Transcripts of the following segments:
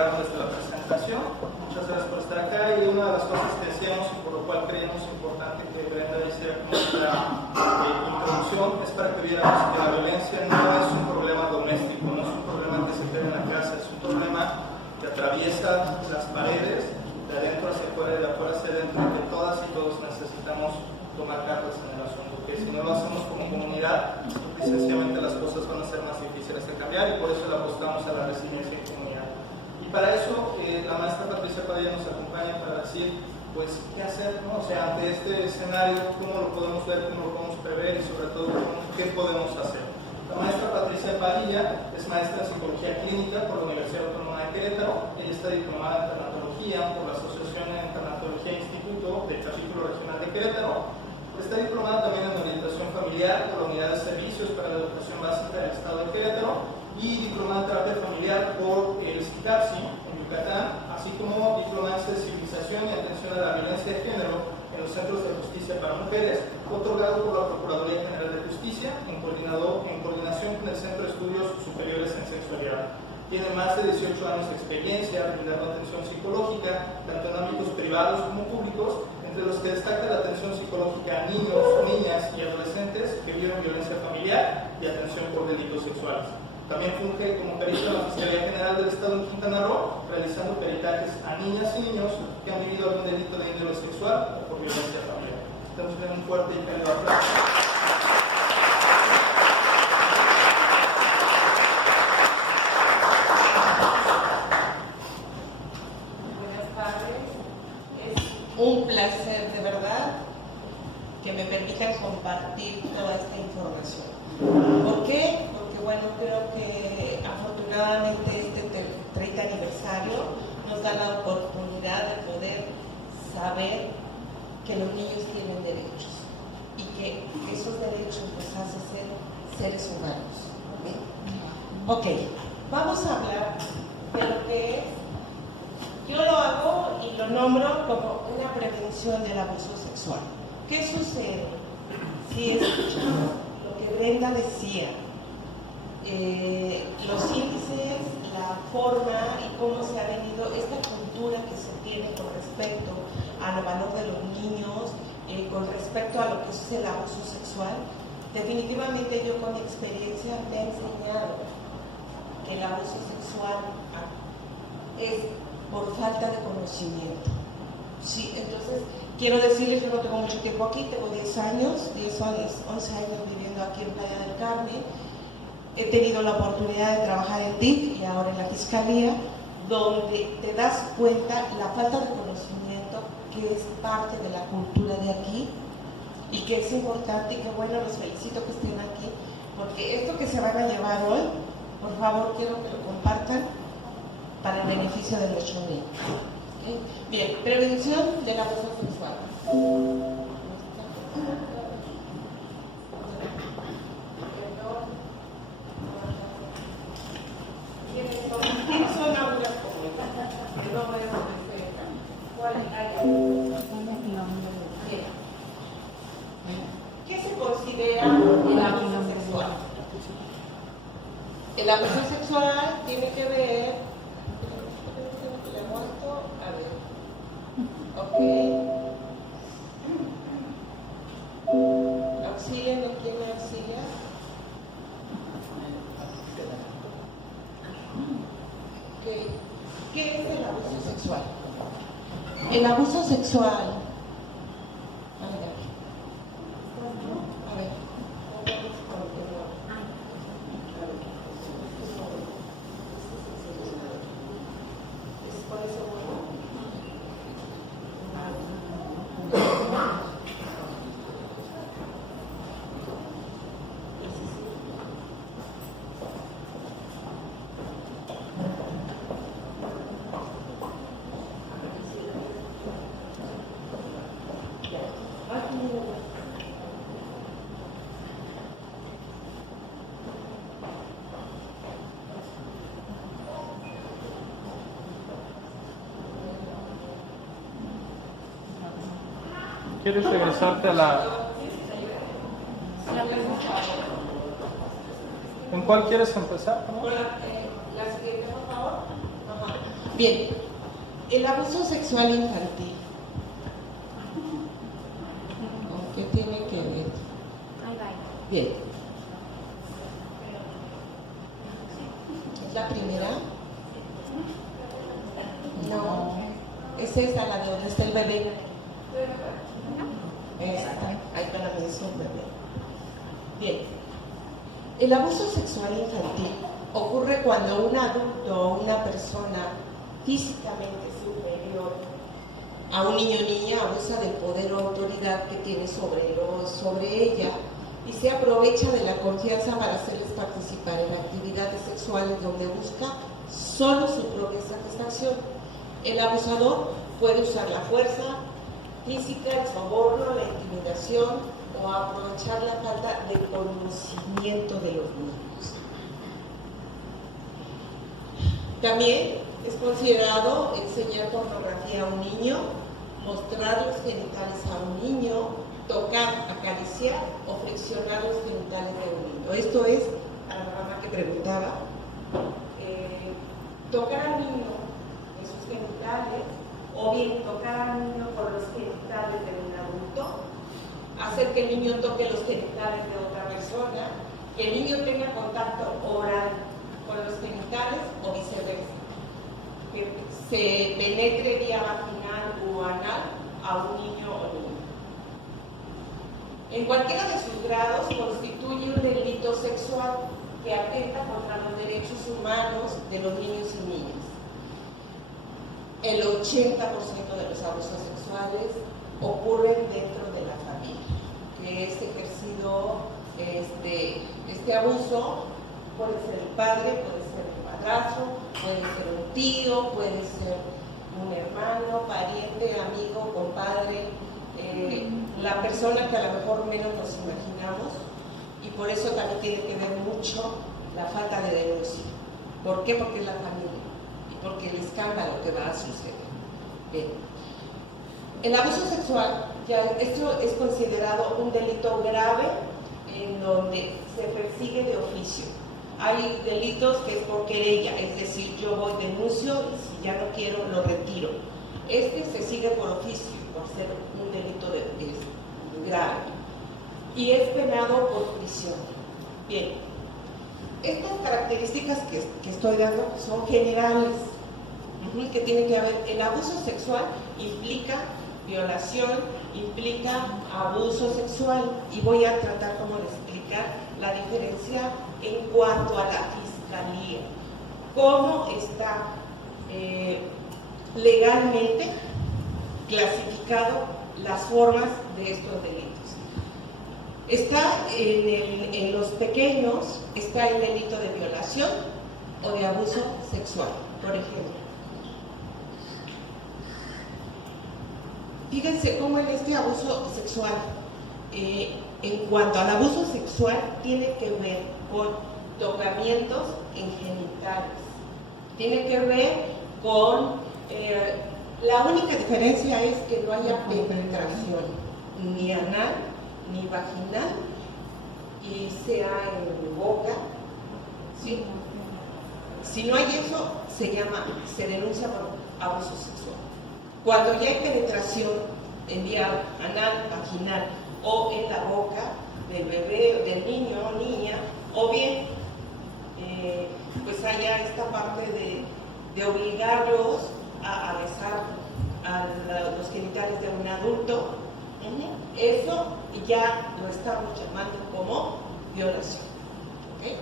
moderar nuestra presentación. Muchas gracias por estar acá, y una de las cosas que decíamos y por lo cual creemos importante que Brenda hiciera como nuestra introducción es para que viéramos que la violencia no es un problema doméstico, no es un problema que se queda en la casa, es un problema que atraviesa las paredes de adentro hacia afuera y de afuera hacia adentro, y que todas y todos necesitamos tomar cartas en el asunto, que si no lo hacemos como comunidad, sencillamente las cosas van a ser más difíciles de cambiar, y por eso le apostamos a la resiliencia en comunidad. Y para eso la maestra Patricia Padilla nos acompaña para decir, pues, qué hacer, ¿no? O sea, ante este escenario, cómo lo podemos ver, cómo lo podemos prever, y sobre todo, qué podemos hacer. La maestra Patricia Padilla es maestra en psicología clínica por la Universidad Autónoma de Querétaro. Ella está diplomada en tanatología por la Asociación en Tanatología Instituto del Capítulo Regional de Querétaro. Está diplomada también en orientación familiar por la Unidad de Servicios para la Educación Básica del Estado de Querétaro, y diplomada en terapia familiar por el CITAPSI en Yucatán, así como diplomada en sensibilización y atención a la violencia de género en los centros de justicia para mujeres, otorgado por la Procuraduría General de Justicia en coordinación con el Centro de Estudios Superiores en Sexualidad. Tiene más de 18 años de experiencia brindando atención psicológica, tanto en ámbitos privados como públicos, entre los que destaca la atención psicológica a niños, niñas y adolescentes que viven violencia familiar y atención por delitos sexuales. También funge como perito en la Fiscalía General del Estado en Quintana Roo, realizando peritajes a niñas y niños que han vivido algún delito de índole sexual o por violencia familiar. Estamos en un fuerte y cálido aplauso. Un placer, de verdad, que me permitan compartir toda esta información. ¿Por qué? Porque, bueno, creo que afortunadamente este 30 aniversario nos da la oportunidad de poder saber que los niños tienen derechos y que esos derechos les hacen ser seres humanos. Ok, vamos a hablar de lo que es. Yo lo hago y lo nombro como una prevención del abuso sexual. ¿Qué sucede? Si escuchamos lo que Brenda decía, los índices, la forma y cómo se ha venido esta cultura que se tiene con respecto al valor de los niños, con respecto a lo que es el abuso sexual, definitivamente yo con mi experiencia me he enseñado que el abuso sexual es por falta de conocimiento. Sí, entonces, quiero decirles, yo no tengo mucho tiempo aquí, tengo 11 años viviendo aquí en Playa del Carmen. He tenido la oportunidad de trabajar en DIC y ahora en la Fiscalía, donde te das cuenta la falta de conocimiento que es parte de la cultura de aquí y que es importante, y que bueno, los felicito que estén aquí, porque esto que se van a llevar hoy, por favor, quiero que lo compartan para el beneficio de nuestro niño. ¿Okay? Bien, prevención del abuso sexual. ¿Quiénes son aulas comunitarias? No veo cuál hay. ¿Qué se considera el abuso sexual? El abuso sexual tiene que ver. Ok. Auxilien, ¿quién me auxilia? Okay. ¿Qué es el abuso sexual? El abuso sexual. ¿Quieres regresarte a la... ¿En cuál quieres empezar? ¿No? La siguiente, por favor. Bien, el abuso sexual infantil. ¿Qué tiene que ver? Bien. ¿Es la primera? No. Es esa la de donde está el bebé. Esta. Ahí está la mención bebé. Bien. El abuso sexual infantil ocurre cuando un adulto o una persona físicamente superior a un niño o niña abusa del poder o autoridad que tiene sobre ella y se aprovecha de la confianza para hacerles participar en actividades sexuales donde busca solo su propia satisfacción. El abusador puede usar la fuerza física, el soborno, la intimidación o aprovechar la falta de conocimiento de los niños. También es considerado enseñar pornografía a un niño, mostrar los genitales a un niño, tocar, acariciar o flexionar los genitales de un niño. Esto es, a la mamá que preguntaba, tocar al niño en sus genitales o bien tocar al niño con los genitales de un adulto, hacer que el niño toque los genitales de otra persona, que el niño tenga contacto oral con los genitales o viceversa, que se penetre vía vaginal o anal a un niño o niña. En cualquiera de sus grados constituye un delito sexual que atenta contra los derechos humanos de los niños y niñas. El 80% de los abusos sexuales ocurren dentro de la familia, que es ejercido este abuso. Puede ser el padre, puede ser el padrastro, puede ser un tío, puede ser un hermano, pariente, amigo, compadre, la persona que a lo mejor menos nos imaginamos, y por eso también tiene que ver mucho la falta de denuncia. ¿Por qué? Porque es la familia y porque el escándalo que va a suceder. Bien. El abuso sexual, esto es considerado un delito grave en donde se persigue de oficio. Hay delitos que es por querella, es decir, yo voy, denuncio y si ya no quiero, lo retiro. Este se sigue por oficio, por ser un delito grave. Y es penado por prisión. Bien. Estas características que estoy dando son generales, que tienen que haber. El abuso sexual implica violación, implica abuso sexual, y voy a tratar como de explicar la diferencia en cuanto a la fiscalía, cómo está legalmente clasificado las formas de estos delitos. Está en los pequeños, está el delito de violación o de abuso sexual, por ejemplo. Fíjense cómo en este abuso sexual, en cuanto al abuso sexual, tiene que ver con tocamientos en genitales, tiene que ver con, la única diferencia es que no haya penetración, ni anal, ni vaginal, y sea en boca, ¿sí? Si no hay eso, se denuncia por abuso sexual. Cuando ya hay penetración en vía anal, vaginal o en la boca del bebé, del niño o niña, o bien pues haya esta parte de obligarlos a besar a los genitales de un adulto, eso ya lo estamos llamando como violación. ¿Okay?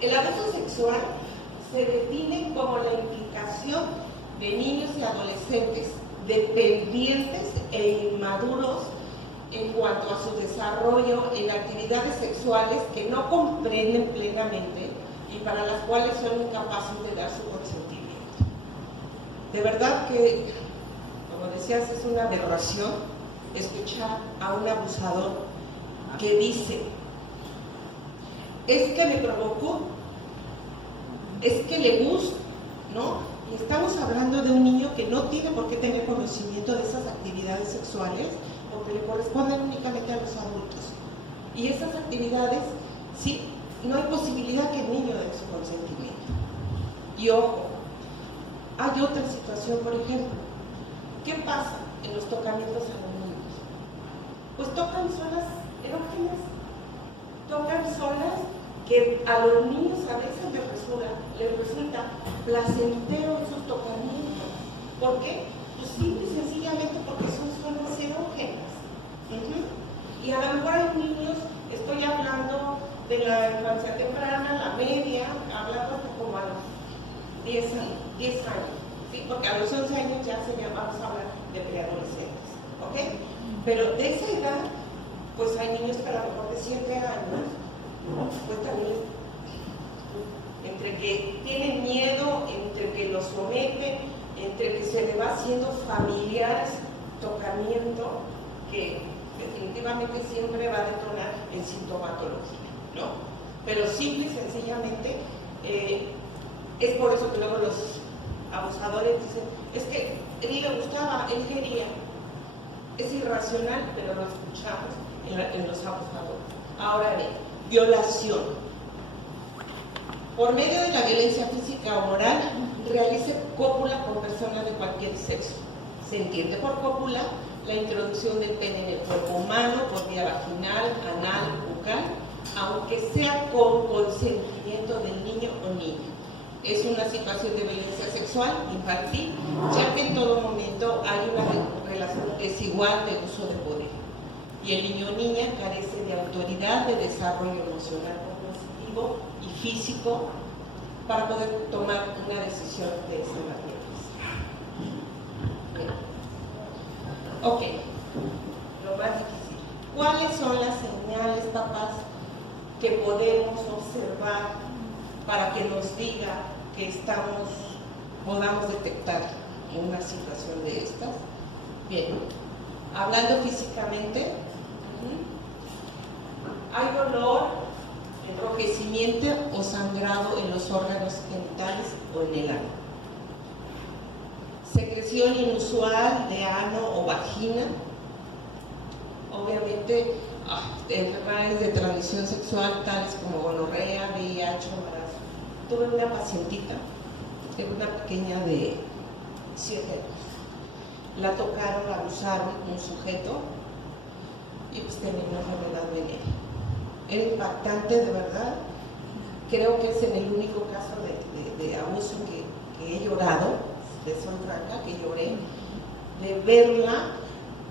El abuso sexual se define como la implicación de niños y adolescentes dependientes e inmaduros en cuanto a su desarrollo en actividades sexuales que no comprenden plenamente y para las cuales son incapaces de dar su consentimiento. De verdad que, como decías, es una aberración escuchar a un abusador que dice: es que me provocó, es que le gusta, ¿no? Y estamos hablando de un niño que no tiene por qué tener conocimiento de esas actividades sexuales porque le corresponden únicamente a los adultos. Y esas actividades, sí, no hay posibilidad que el niño dé su consentimiento. Y ojo, Hay otra situación, por ejemplo, ¿qué pasa en los tocamientos a los niños? Pues tocan zonas erógenas, tocan zonas que a los niños a veces les resulta placentero esos tocamientos. ¿Por qué? Pues simple y sencillamente porque son zonas erógenas. Y a lo mejor hay niños, estoy hablando de la infancia temprana, la media, hablando como a los 10 años, ¿sí? Porque a los 11 años ya vamos a hablar de preadolescentes, ¿ok? Pero de esa edad, pues hay niños que a lo mejor de 7 años, pues también, entre que tienen miedo, entre que los someten, entre que se le va haciendo familiar ese tocamiento, que definitivamente siempre va a detonar en sintomatología, ¿no? Pero simple y sencillamente es por eso que luego los abusadores dicen, es que él le gustaba, él quería. Es irracional, pero lo escuchamos en los abusadores. Ahora bien, violación. Por medio de la violencia física o moral, realice cópula con personas de cualquier sexo. Se entiende por cópula la introducción del pene en el cuerpo humano por vía vaginal, anal, bucal, aunque sea con consentimiento del niño o niña. Es una situación de violencia sexual infantil, ya que en todo momento hay una relación desigual de uso de poder. Y el niño o niña carece de autoridad, de desarrollo emocional, cognitivo y físico para poder tomar una decisión de esa naturaleza. Ok, lo más difícil. ¿Cuáles son las señales, papás, que podemos observar para que nos diga que podamos detectar una situación de estas? Bien, hablando físicamente, hay dolor, enrojecimiento o sangrado en los órganos genitales o en el ano. Secreción inusual de ano o vagina. Obviamente, enfermedades de transmisión sexual tales como gonorrea, VIH, embarazo. Tuve una pacientita, una pequeña de 7 años. La tocaron, la abusaron, un sujeto, y pues tenía una enfermedad venérea. Era impactante, de verdad. Creo que es en el único caso de abuso que he llorado, de soy franca, que lloré, de verla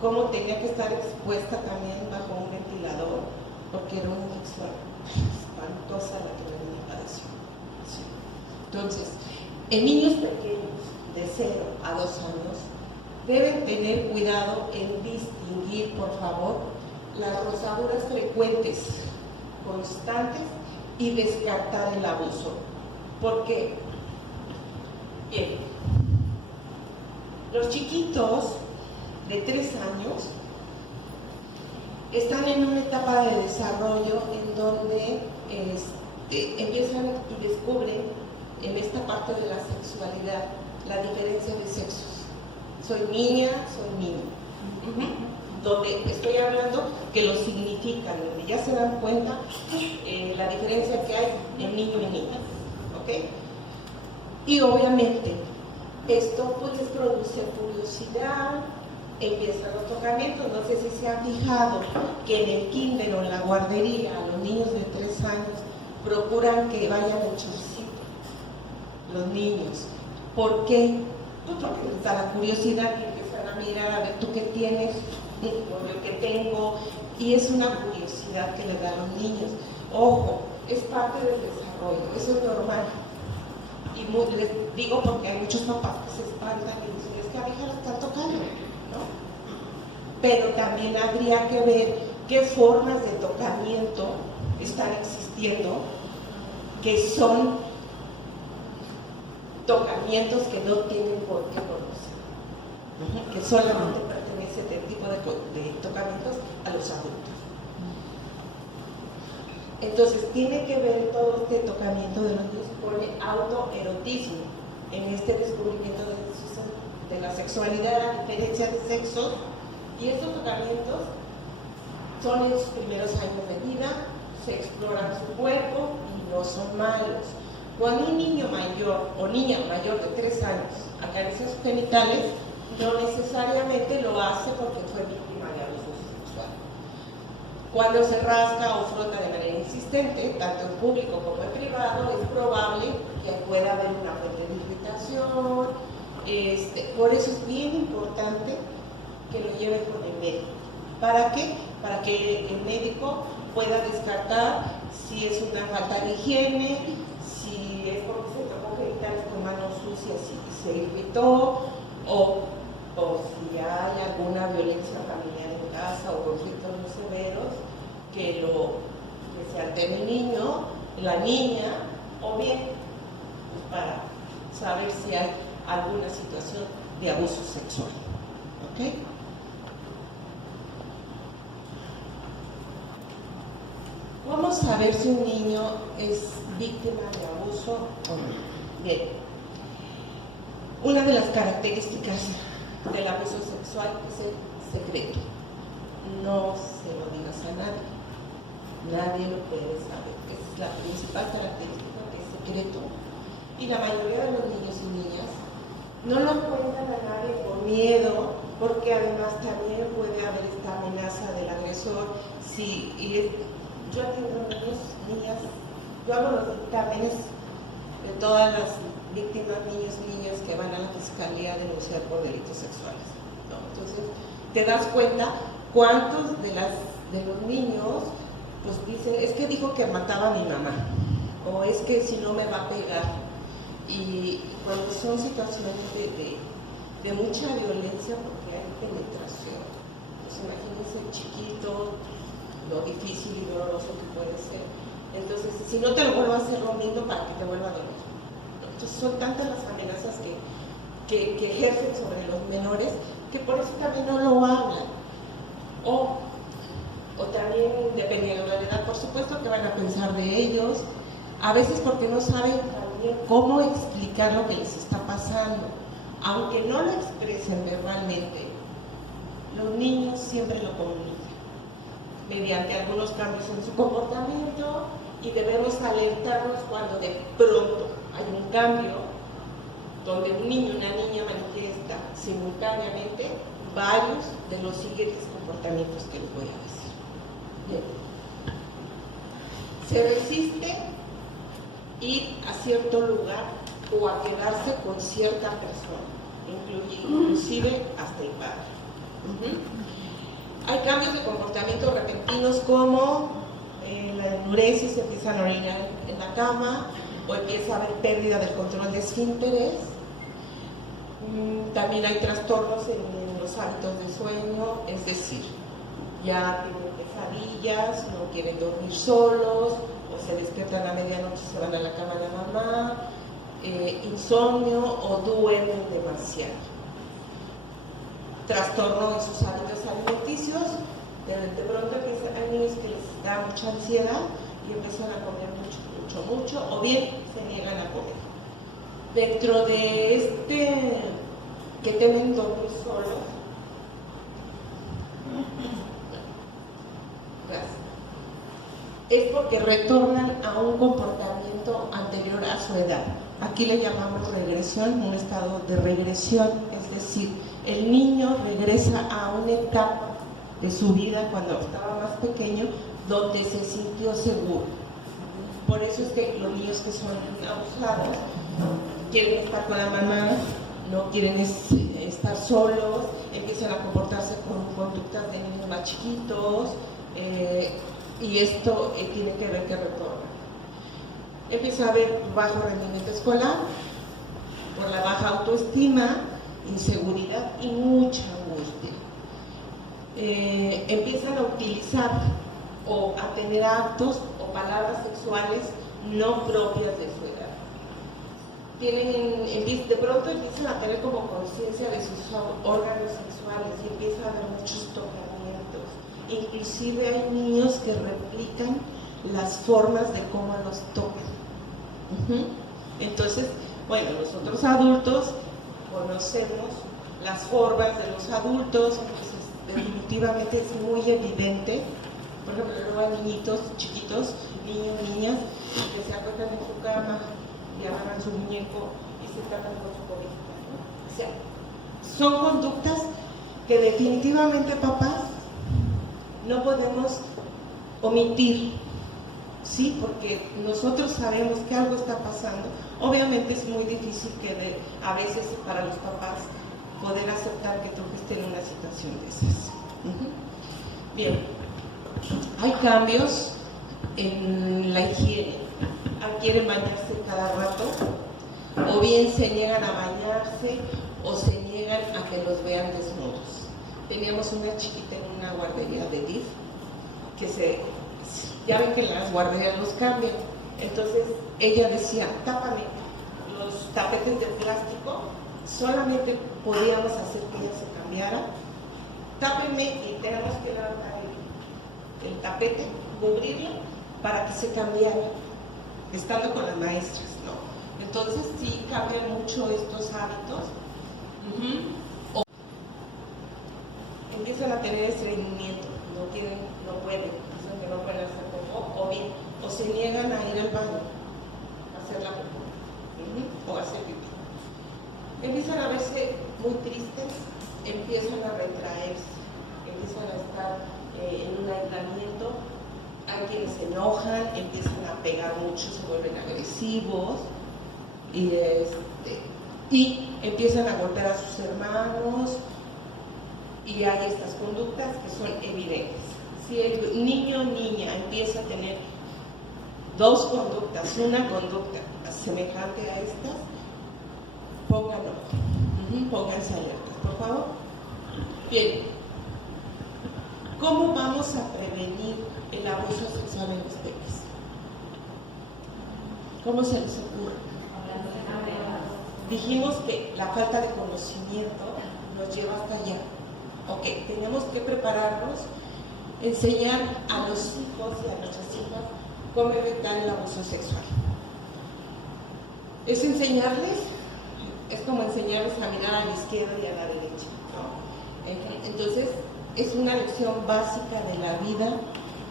cómo tenía que estar expuesta también bajo un ventilador, porque era una infección espantosa la que venía padeció. Sí. Entonces, en niños pequeños, de 0 a 2 años, deben tener cuidado en distinguir, por favor, las rozaduras frecuentes, constantes, y descartar el abuso. ¿Por qué? Bien, los chiquitos de 3 años están en una etapa de desarrollo en donde empiezan y descubren en esta parte de la sexualidad la diferencia de sexos. Soy niña, soy niño. Donde estoy hablando que lo significan, donde ya se dan cuenta la diferencia que hay en niño y niña. ¿Ok? Y obviamente esto pues les produce curiosidad, empiezan los tocamientos. No sé si se han fijado que en el kinder o en la guardería a los niños de 3 años procuran que vayan al chorcito, los niños. ¿Por qué? Pues porque les da la curiosidad y empiezan a mirar a ver tú qué tienes, yo qué tengo, y es una curiosidad que le da a los niños. Ojo, es parte del desarrollo, eso es normal. Y les digo porque hay muchos papás que se espantan y dicen, es que a mi hija la están tocando, ¿no? Pero también habría que ver qué formas de tocamiento están existiendo, que son tocamientos que no tienen por qué conocer, que solamente pertenece este tipo de tocamientos a los adultos. Entonces, tiene que ver todo este tocamiento de los niños con el autoerotismo, en este descubrimiento de la sexualidad, la diferencia de sexos, y estos tocamientos son en sus primeros años de vida, se exploran su cuerpo y no son malos. Cuando un niño mayor o niña mayor de 3 años acaricias genitales, no necesariamente lo hace porque fue víctima de abuso sexual. Cuando se rasca o frota de manera insistente, tanto en público como en privado, es probable que pueda haber una fuente de irritación. Por eso es bien importante que lo lleve con el médico. ¿Para qué? Para que el médico pueda descartar si es una falta de higiene, si es porque se tocó genitales con manos sucias y se irritó, o si hay alguna violencia familiar en casa o conflictos muy severos que se altere el niño, la niña, o bien pues para saber si hay alguna situación de abuso sexual. ¿Ok? ¿Cómo saber si un niño es víctima de abuso o no? Bien, una de las características del abuso sexual es el secreto. No se lo digas a nadie. Nadie lo puede saber. Esa es la principal característica del secreto. Y la mayoría de los niños y niñas no lo cuentan a nadie por miedo, porque además también puede haber esta amenaza del agresor. Yo atiendo niños, niñas, yo hago los dictámenes de todas las víctimas, niños y niñas que van a la fiscalía a denunciar por delitos sexuales, ¿no? Entonces, te das cuenta cuántos de los niños pues dicen, es que dijo que mataba a mi mamá, o es que si no me va a pegar. Y cuando son situaciones de mucha violencia, porque hay penetración, pues imagínense chiquito, lo difícil y doloroso que puede ser. Entonces, si no te lo vuelvo a hacer lo mismo para que te vuelva a doler. Entonces, son tantas las amenazas que ejercen sobre los menores que por eso también no lo hablan. O también, dependiendo de la edad, por supuesto que van a pensar de ellos, a veces porque no saben también cómo explicar lo que les está pasando. Aunque no lo expresen verbalmente, los niños siempre lo comunican mediante algunos cambios en su comportamiento, y debemos alertarnos cuando de pronto hay un cambio donde un niño o una niña manifiesta simultáneamente varios de los siguientes comportamientos que les voy a decir. Bien. Se resiste ir a cierto lugar o a quedarse con cierta persona, inclusive hasta el padre. Hay cambios de comportamiento repentinos como la enuresis, empiezan a orinar en la cama, o empieza a haber pérdida del control de esfínteres. También hay trastornos en los hábitos de sueño, es decir, ya tienen pesadillas, no quieren dormir solos, o se despiertan a medianoche y se van a la cama de la mamá, insomnio o duermen demasiado. Trastorno en sus hábitos alimenticios, de pronto hay niños que les da mucha ansiedad y empiezan a comer mucho, o bien se niegan a comer. Dentro de que temen dormir solos, es porque retornan a un comportamiento anterior a su edad. Aquí le llamamos regresión, un estado de regresión, es decir, el niño regresa a una etapa de su vida cuando estaba más pequeño donde se sintió seguro. Por eso es que los niños que son abusados quieren estar con la mamá, no quieren estar solos, empiezan a comportarse con conductas de niños más chiquitos, y esto tiene que ver que retorna. Empieza a haber bajo rendimiento escolar por la baja autoestima, inseguridad y mucha angustia. Empiezan a utilizar o a tener actos o palabras sexuales no propias de su edad. De pronto empiezan a tener como conciencia de sus órganos sexuales y empieza a haber muchos tocamientos. Inclusive hay niños que replican las formas de cómo los tocan. Entonces, bueno, nosotros adultos conocemos las formas de los adultos, entonces definitivamente es muy evidente. Por ejemplo, luego hay niñitos chiquitos, niños, niñas, que se acuestan en su cama y agarran su muñeco y se tapan con su cobija, ¿no? O sea, son conductas que definitivamente, papás, no podemos omitir, ¿sí? Porque nosotros sabemos que algo está pasando. Obviamente es muy difícil a veces para los papás poder aceptar que tu hijo esté en una situación de esas. Bien, hay cambios en la higiene. Quieren bañarse cada rato, o bien se niegan a bañarse, o se niegan a que los vean desnudos. Teníamos una chiquita en una guardería de DIF que ya ven que las guarderías los cambian. Entonces ella decía, tápame los tapetes de plástico, solamente podíamos hacer que ella se cambiara. Tápeme y tenemos que levantar el tapete, cubrirlo para que se cambiara, estando con las maestras, ¿no? Entonces sí cambian mucho estos hábitos. Empiezan a tener estreñimiento, no pueden, dicen que no pueden hacer popó, o se niegan a ir al baño, a hacer la popó, o a hacer pipí. Empiezan a verse muy tristes, empiezan a retraerse, empiezan a estar en un aislamiento. Hay quienes se enojan, empiezan a pegar mucho, se vuelven agresivos y empiezan a golpear a sus hermanos, y hay estas conductas que son evidentes. Si el niño o niña empieza a tener dos conductas, una conducta semejante a estas, pónganse alertas, por favor. Bien, ¿cómo vamos a prevenir el abuso sexual en los bebés? ¿Cómo se les ocurre? Dijimos que la falta de conocimiento nos lleva hasta allá. Ok, tenemos que prepararnos, enseñar a los hijos y a nuestras hijas cómo evitar el abuso sexual. Es enseñarles, es como enseñarles a mirar a la izquierda y a la derecha, ¿no? Entonces, es una lección básica de la vida,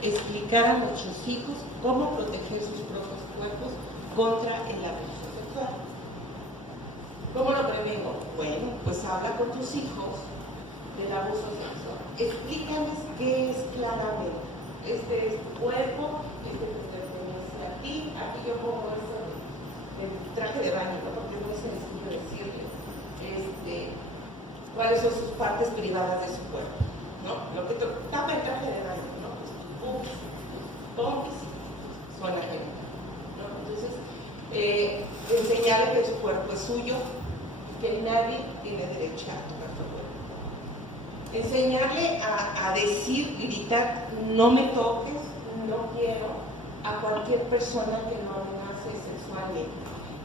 explicar a nuestros hijos cómo proteger sus propios cuerpos contra el abuso sexual. ¿Cómo lo prevengo? Bueno, pues habla con tus hijos del abuso sexual. Explícales qué es claramente. Este es tu cuerpo, este te pertenece a ti. Aquí yo pongo el traje de baño, ¿no? Porque es muy sencillo decirles cuáles son sus partes privadas de su cuerpo, ¿no? Lo que tapa el traje de baño, ¿no? Pues tus boobies, pompis, zona genital, ¿no? Entonces, enseñarle que su cuerpo es suyo y que nadie tiene derecho a tocar tu cuerpo. Enseñarle a decir, gritar, no me toques, no quiero, a cualquier persona que no amenace sexualmente.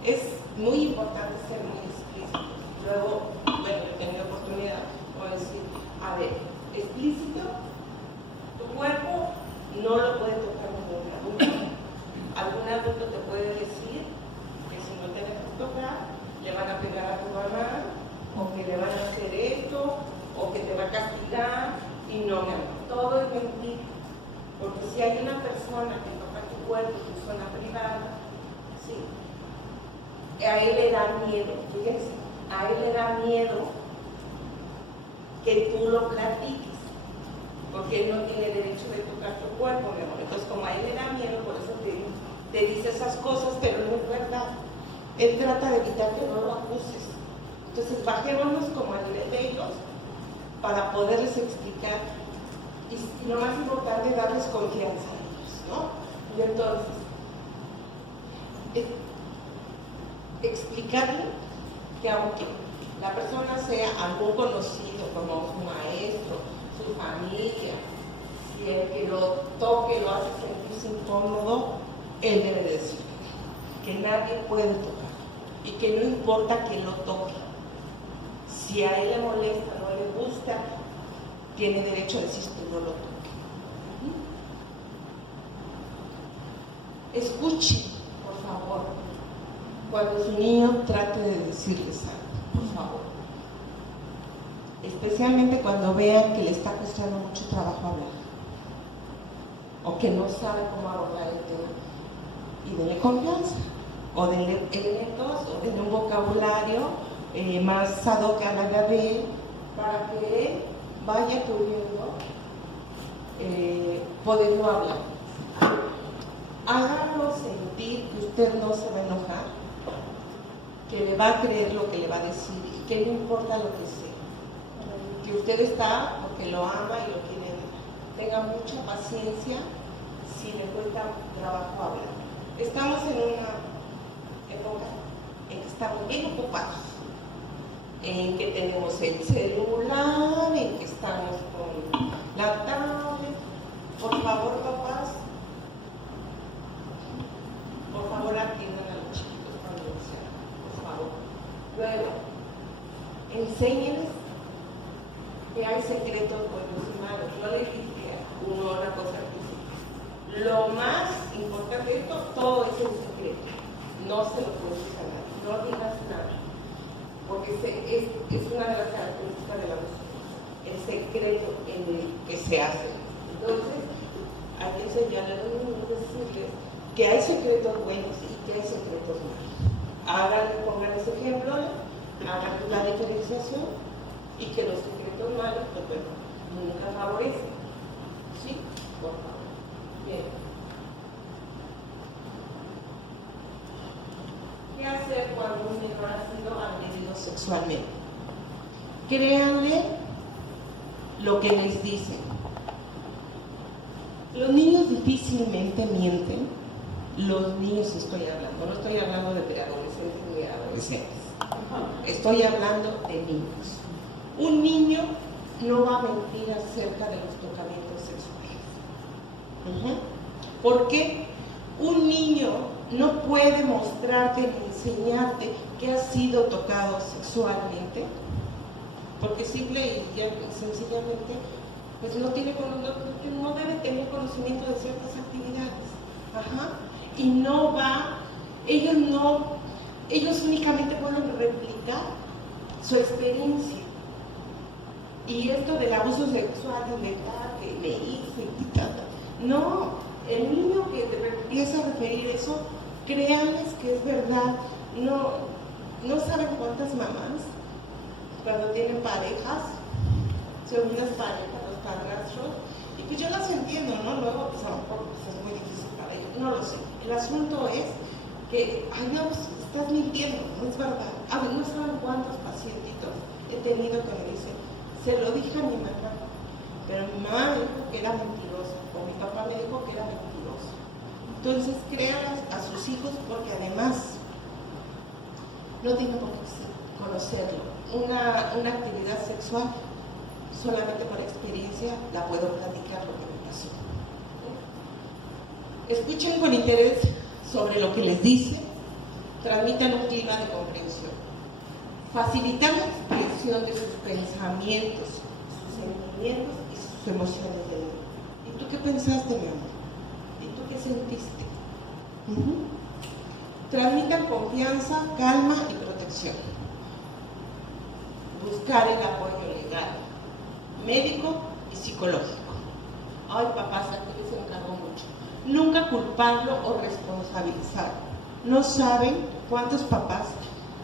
Es muy importante ser muy explícito. Luego, bueno, he tenido oportunidad de decir, a ver, explícito, tu cuerpo no lo puede tocar ningún adulto. Algún adulto te puede decir que si no te dejas tocar, le van a pegar a tu mamá, o que le van a hacer esto, o que te va a castigar, y no, todo es mentira. Porque si hay una persona que toca tu cuerpo, tu zona privada, sí, a él le da miedo, fíjense, a él le da miedo que tú lo platiques, porque él no tiene derecho de tocar tu cuerpo, mi amor. Entonces, como a él le da miedo, por eso te dice esas cosas, pero no es verdad. Él trata de evitar que no lo acuses. Entonces, bajémonos como a nivel de ellos para poderles explicar, y lo más importante, darles confianza a ellos, ¿no? Y entonces, explicarle que aunque la persona sea algún conocido, como su maestro, su familia, si el que lo toque lo hace sentirse incómodo, él debe decir que nadie puede tocar y que no importa que lo toque. Si a él le molesta, no le gusta, tiene derecho a decir que no lo toque. Escuche, por favor, cuando su niño trate de decirles algo, por favor. Especialmente cuando vean que le está costando mucho trabajo hablar, o que no sabe cómo abordar el tema, y denle confianza, o denle elementos, o denle un vocabulario más ad hoc a la edad de él, para que él vaya pudiendo poderlo hablar. Hágalo sentir que usted no se va a enojar, que le va a creer lo que le va a decir y que no importa lo que sea, que usted está porque lo ama y lo quiere ver. Tenga mucha paciencia si le cuesta trabajo hablar. Estamos en una época en que estamos bien ocupados, en que tenemos el celular, en que estamos con la tablet. Por favor, papás, por favor, atiendan a los chiquitos cuando sean, por favor. Luego, enséñenles que hay secretos buenos y malos. Yo le dije a uno una cosa al principio. Lo más importante de esto, todo es un secreto. No se lo cuentes a nadie, no digas nada. Porque es una de las características de la música, el secreto en el que se hace. Entonces, hay que enseñarle a los niños, decirles que hay secretos buenos y que hay secretos malos. Pongan ese ejemplo, hagan la diferenciación y que los secretos malos, pues bueno, nunca favorecen. ¿Sí? Por favor. Bien. ¿Qué hacer cuando un menor ha sido agredido sexualmente? Créanle lo que les dicen. Los niños difícilmente mienten. Los niños estoy hablando, no estoy hablando de preadolescentes ni de adolescentes. Estoy hablando de niños. Un niño no va a mentir acerca de los tocamientos sexuales. ¿Por qué? Un niño no puede mostrarte ni enseñarte que ha sido tocado sexualmente, porque simple y sencillamente pues no debe tener conocimiento de ciertas actividades. Y no va, ellos únicamente pueden replicar su experiencia. Y esto del abuso sexual, que me hice, no, el niño que te empieza a referir eso, créanles que es verdad. No saben cuántas mamás, cuando tienen parejas, segundas parejas, los padrastros, y pues yo las entiendo, ¿no? Luego, pues a lo mejor pues es muy difícil para ellos, no lo sé. El asunto es que, ay no, pues, estás mintiendo, no es verdad. A ver, no saben cuántos pacientitos he tenido que me dicen, se lo dije a mi mamá, pero mi mamá me dijo que era mentiroso, o mi papá me dijo que era mentiroso. Entonces, créanlas a sus hijos, porque además no tienen por qué conocerlo. Una actividad sexual, solamente por experiencia, la puedo platicar lo que me pasó. Escuchen con interés sobre lo que les dice, transmitan un clima de comprensión, facilitan la expresión de sus pensamientos, sus sentimientos y sus emociones de él. ¿Y tú qué pensaste, mi amor? ¿Y tú qué sentiste? Transmitan confianza, calma y protección. Buscar el apoyo legal, médico y psicológico. Ay, papás, aquí les encargo mucho. Nunca culparlo o responsabilizarlo. No saben cuántos papás,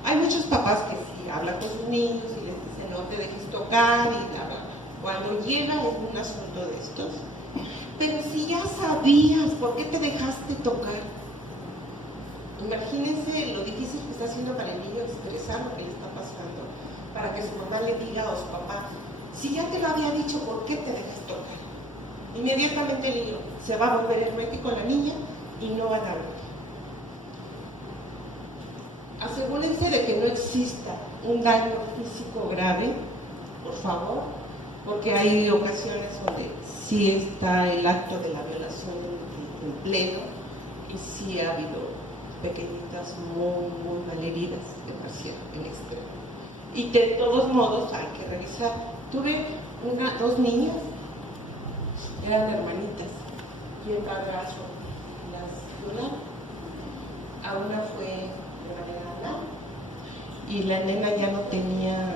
hay muchos papás que sí hablan con sus niños y les dicen no te dejes tocar y bla, bla. Cuando llega un asunto de estos, pero si ya sabías, ¿por qué te dejaste tocar? Imagínense lo difícil que está haciendo para el niño expresar lo que le está pasando, para que su mamá le diga a su papá, si ya te lo había dicho, ¿por qué te dejas tocar? Inmediatamente el niño se va a volver hermético a la niña y no van a hablar. Asegúrense de que no exista un daño físico grave, por favor, porque hay ocasiones donde sí está el acto de la violación en pleno y sí ha habido pequeñitas muy malheridas, demasiado en extremo. Y de todos modos hay que revisar. Tuve dos niñas, eran hermanitas, y el padrastro las violaron. A una fue de manera anal y la nena ya no tenía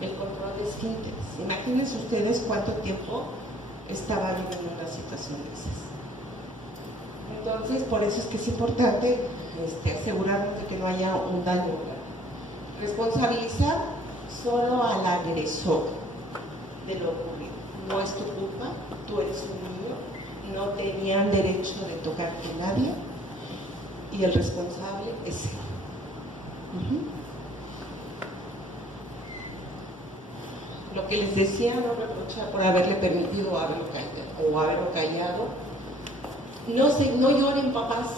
el control de esfínteres. Imagínense ustedes cuánto tiempo estaba viviendo una situación de esas. Entonces, por eso es que es importante asegurarnos de que no haya un daño grave. Responsabilizar solo al agresor de lo ocurrido. No es tu culpa, tú eres un niño, no tenían derecho de tocarte nadie y el responsable es él. Lo que les decía, no reprochar por haberle permitido o haberlo callado. No lloren, papás,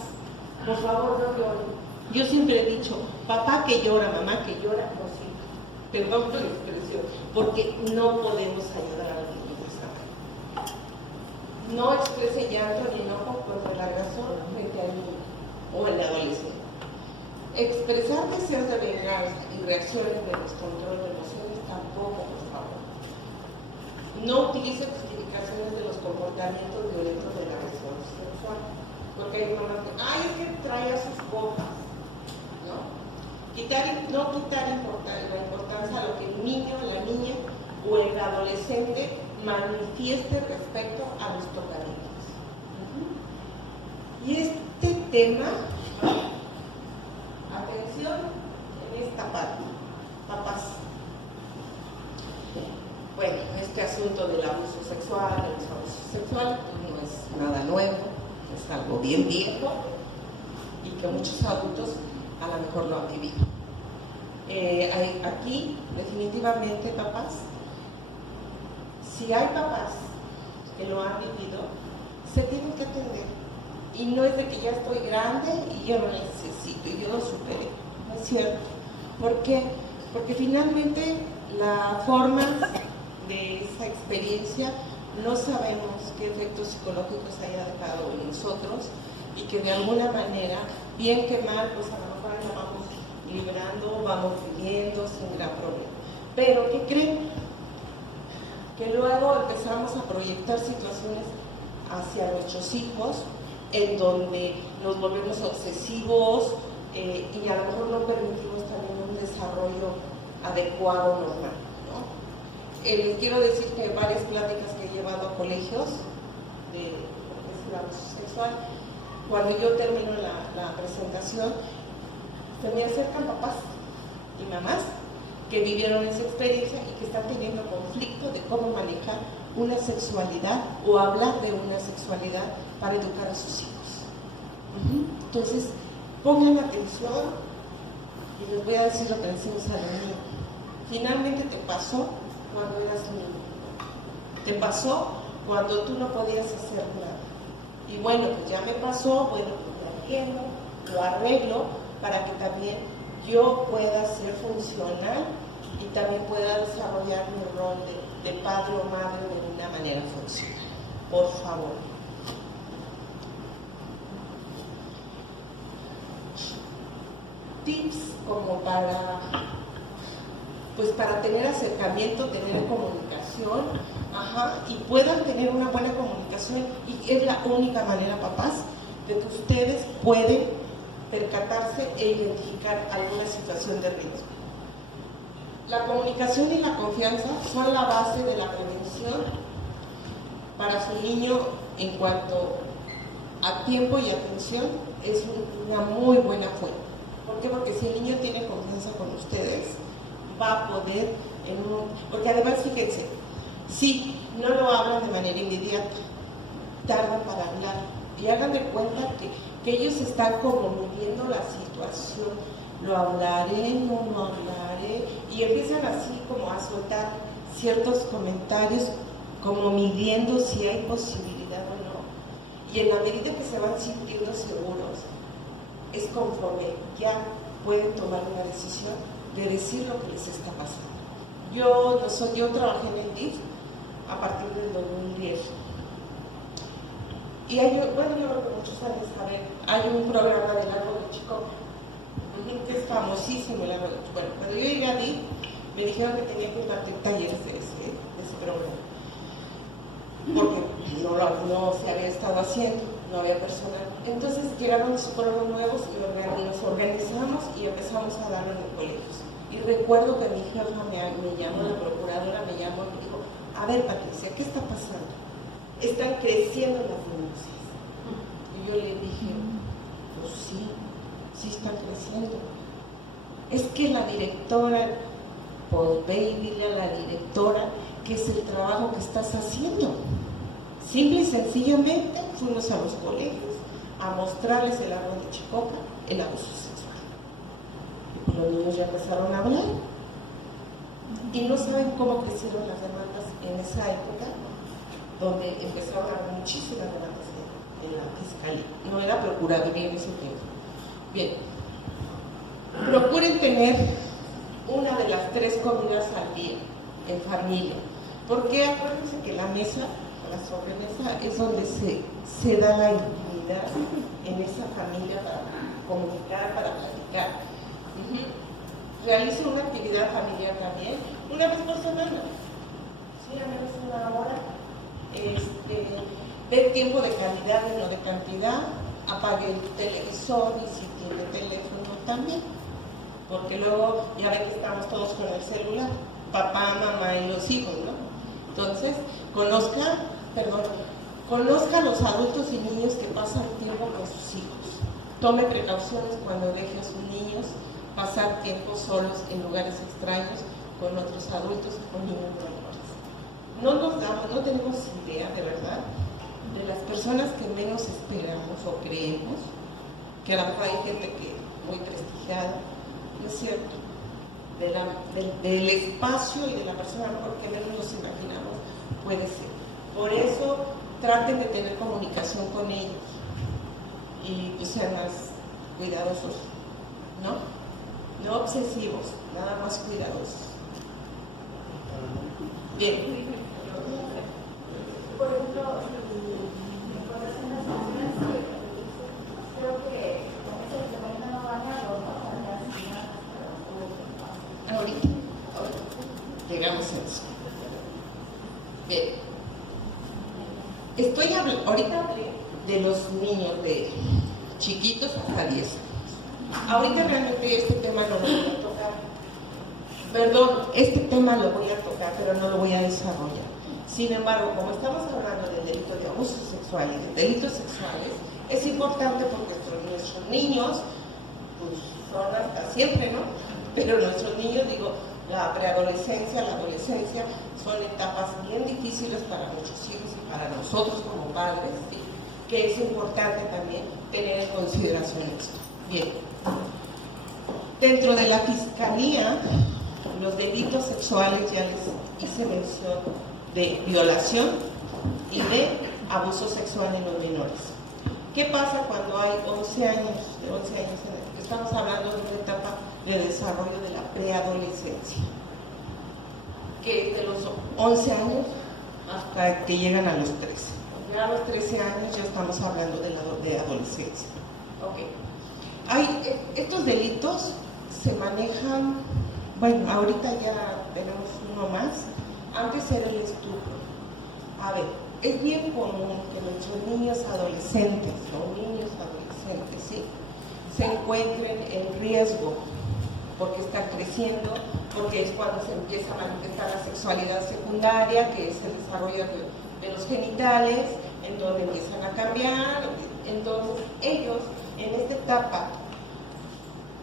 por favor, no lloren. Yo siempre he dicho, papá que llora, mamá que llora, no sí, perdón por la expresión, porque no podemos ayudar a los niños de esa manera. No exprese llanto ni enojo contra el agresor frente al niño o el adolescente. Expresar deseos de venganza y reacciones de descontrol de emociones tampoco, por favor. No utilice justificaciones de los comportamientos violentos del agresor sexual, porque hay mamás que, ay, es que trae a sus copas, ¿no? No quitar la importancia a lo que el niño, la niña o el adolescente manifieste respecto a los tocamientos. Y este tema, atención en esta parte, papás. Bueno, este asunto del abuso sexual, no es nada nuevo, es algo bien viejo y que muchos adultos a lo mejor lo han vivido. Aquí, definitivamente, papás, si hay papás que lo han vivido, se tienen que atender. Y no es de que ya estoy grande y yo no necesito, y yo lo superé. No es cierto. ¿Por qué? Porque finalmente la forma de esa experiencia no sabemos qué efectos psicológicos haya dejado en nosotros y que de alguna manera, bien que mal, pues a lo mejor la vamos librando, vamos viviendo sin gran problema. Pero ¿qué creen? Que luego empezamos a proyectar situaciones hacia nuestros hijos en donde nos volvemos obsesivos y a lo mejor no permitimos también un desarrollo adecuado, normal, ¿no? Les quiero decir que varias pláticas que he llevado a colegios de abuso sexual, cuando yo termino la presentación, se me acercan papás y mamás que vivieron esa experiencia y que están teniendo conflicto de cómo manejar una sexualidad o hablar de una sexualidad para educar a sus hijos. Entonces, pongan atención y les voy a decir lo que decimos a los niños. Finalmente te pasó cuando eras niño. Te pasó cuando tú no podías hacer nada. Y bueno, pues ya me pasó, bueno, pues lo entiendo, lo arreglo para que también yo pueda ser funcional y también pueda desarrollar mi rol de padre o madre de una manera funcional. Por favor. Tips como para tener acercamiento, tener comunicación, y puedan tener una buena comunicación, y es la única manera, papás, de que ustedes pueden percatarse e identificar alguna situación de riesgo. La comunicación y la confianza son la base de la prevención para su niño en cuanto a tiempo y atención. Es una muy buena fuente. ¿Por qué? Porque si el niño tiene confianza con ustedes, va a poder, porque además fíjense, si no lo hablan de manera inmediata, tardan para hablar, y hagan de cuenta que ellos están como midiendo la situación, lo hablaré, no lo hablaré, y empiezan así como a soltar ciertos comentarios, como midiendo si hay posibilidad o no, y en la medida que se van sintiendo seguros, es conforme ya pueden tomar una decisión de decir lo que les está pasando. Yo trabajé en el DIF a partir del 2010. Y yo creo que muchos años saben, hay un programa del Lago de Chico, que es famosísimo el Lago de Chico. Bueno, cuando yo llegué a DIF, me dijeron que tenía que impartir talleres de ese programa, porque no se había estado haciendo, no había personal. Entonces llegaron psicólogos nuevos y nos organizamos y empezamos a darlo en los colegios. Y recuerdo que mi jefa me llamó, la procuradora me llamó y me dijo, a ver, Patricia, ¿qué está pasando? Están creciendo las denuncias. Y yo le dije, pues sí están creciendo. es que la directora, pues ve y dile a la directora que es el trabajo que estás haciendo. Simple y sencillamente fuimos a los colegios a mostrarles el árbol de Chicopa, el abuso sexual. Y los niños ya empezaron a hablar y no saben cómo crecieron las demandas en esa época, donde empezaron a haber muchísimas demandas en la fiscalía. No era procuraduría en ese tiempo. Bien, procuren tener una de las 3 comidas al día en familia, porque acuérdense que la mesa, la sobremesa, es donde se da la intimidad en esa familia para comunicar, para platicar. Realiza una actividad familiar también, una vez por semana. Sí, a veces una hora. Ver tiempo de calidad y no de cantidad. Apague el televisor y si tiene teléfono también. Porque luego ya ven que estamos todos con el celular, papá, mamá y los hijos, ¿no? Entonces, conozca a los adultos y niños que pasan tiempo con sus hijos. Tome precauciones cuando deje a sus niños pasar tiempo solos en lugares extraños con otros adultos o con niños menores. No tenemos idea, de verdad, de las personas que menos esperamos o creemos, que a lo mejor hay gente que muy prestigiada, ¿no es cierto? Del espacio y de la persona mejor que menos nos imaginamos puede ser. Por eso traten de tener comunicación con ellos y pues sean más cuidadosos, ¿no? No obsesivos, nada más cuidadosos. Bien. Por ejemplo, cuando hacen las canciones, creo que con eso se van a bañar o Ahorita llegamos a eso. Bien. Estoy hablando, ahorita de los niños de chiquitos hasta 10 años. Ahorita realmente este tema lo voy a tocar. Perdón, este tema lo voy a tocar, pero no lo voy a desarrollar. Sin embargo, como estamos hablando del delito de abuso sexual y de delitos sexuales, es importante porque nuestros niños, pues son hasta siempre, ¿no? Pero nuestros niños, digo, la preadolescencia, la adolescencia, son etapas bien difíciles para nuestros hijos y para nosotros como padres, ¿sí? Que es importante también tener en consideración esto. Bien. Dentro de la fiscalía, los delitos sexuales, ya les hice mención de violación y de abuso sexual en los menores. ¿Qué pasa cuando hay 11 años, de 11 años en el que estamos hablando de una etapa de desarrollo de la preadolescencia? Que es de los 11 años hasta que llegan a los 13. Ya a los 13 años ya estamos hablando de adolescencia. Okay. Estos delitos se manejan, bueno, ahorita ya tenemos uno más, antes era el estupro. A ver, es bien común que nuestros niños adolescentes, ¿sí? Se encuentren en riesgo porque están creciendo, porque es cuando se empieza a manifestar la sexualidad secundaria, que es el desarrollo de los genitales, en donde empiezan a cambiar. Entonces, ellos en esta etapa,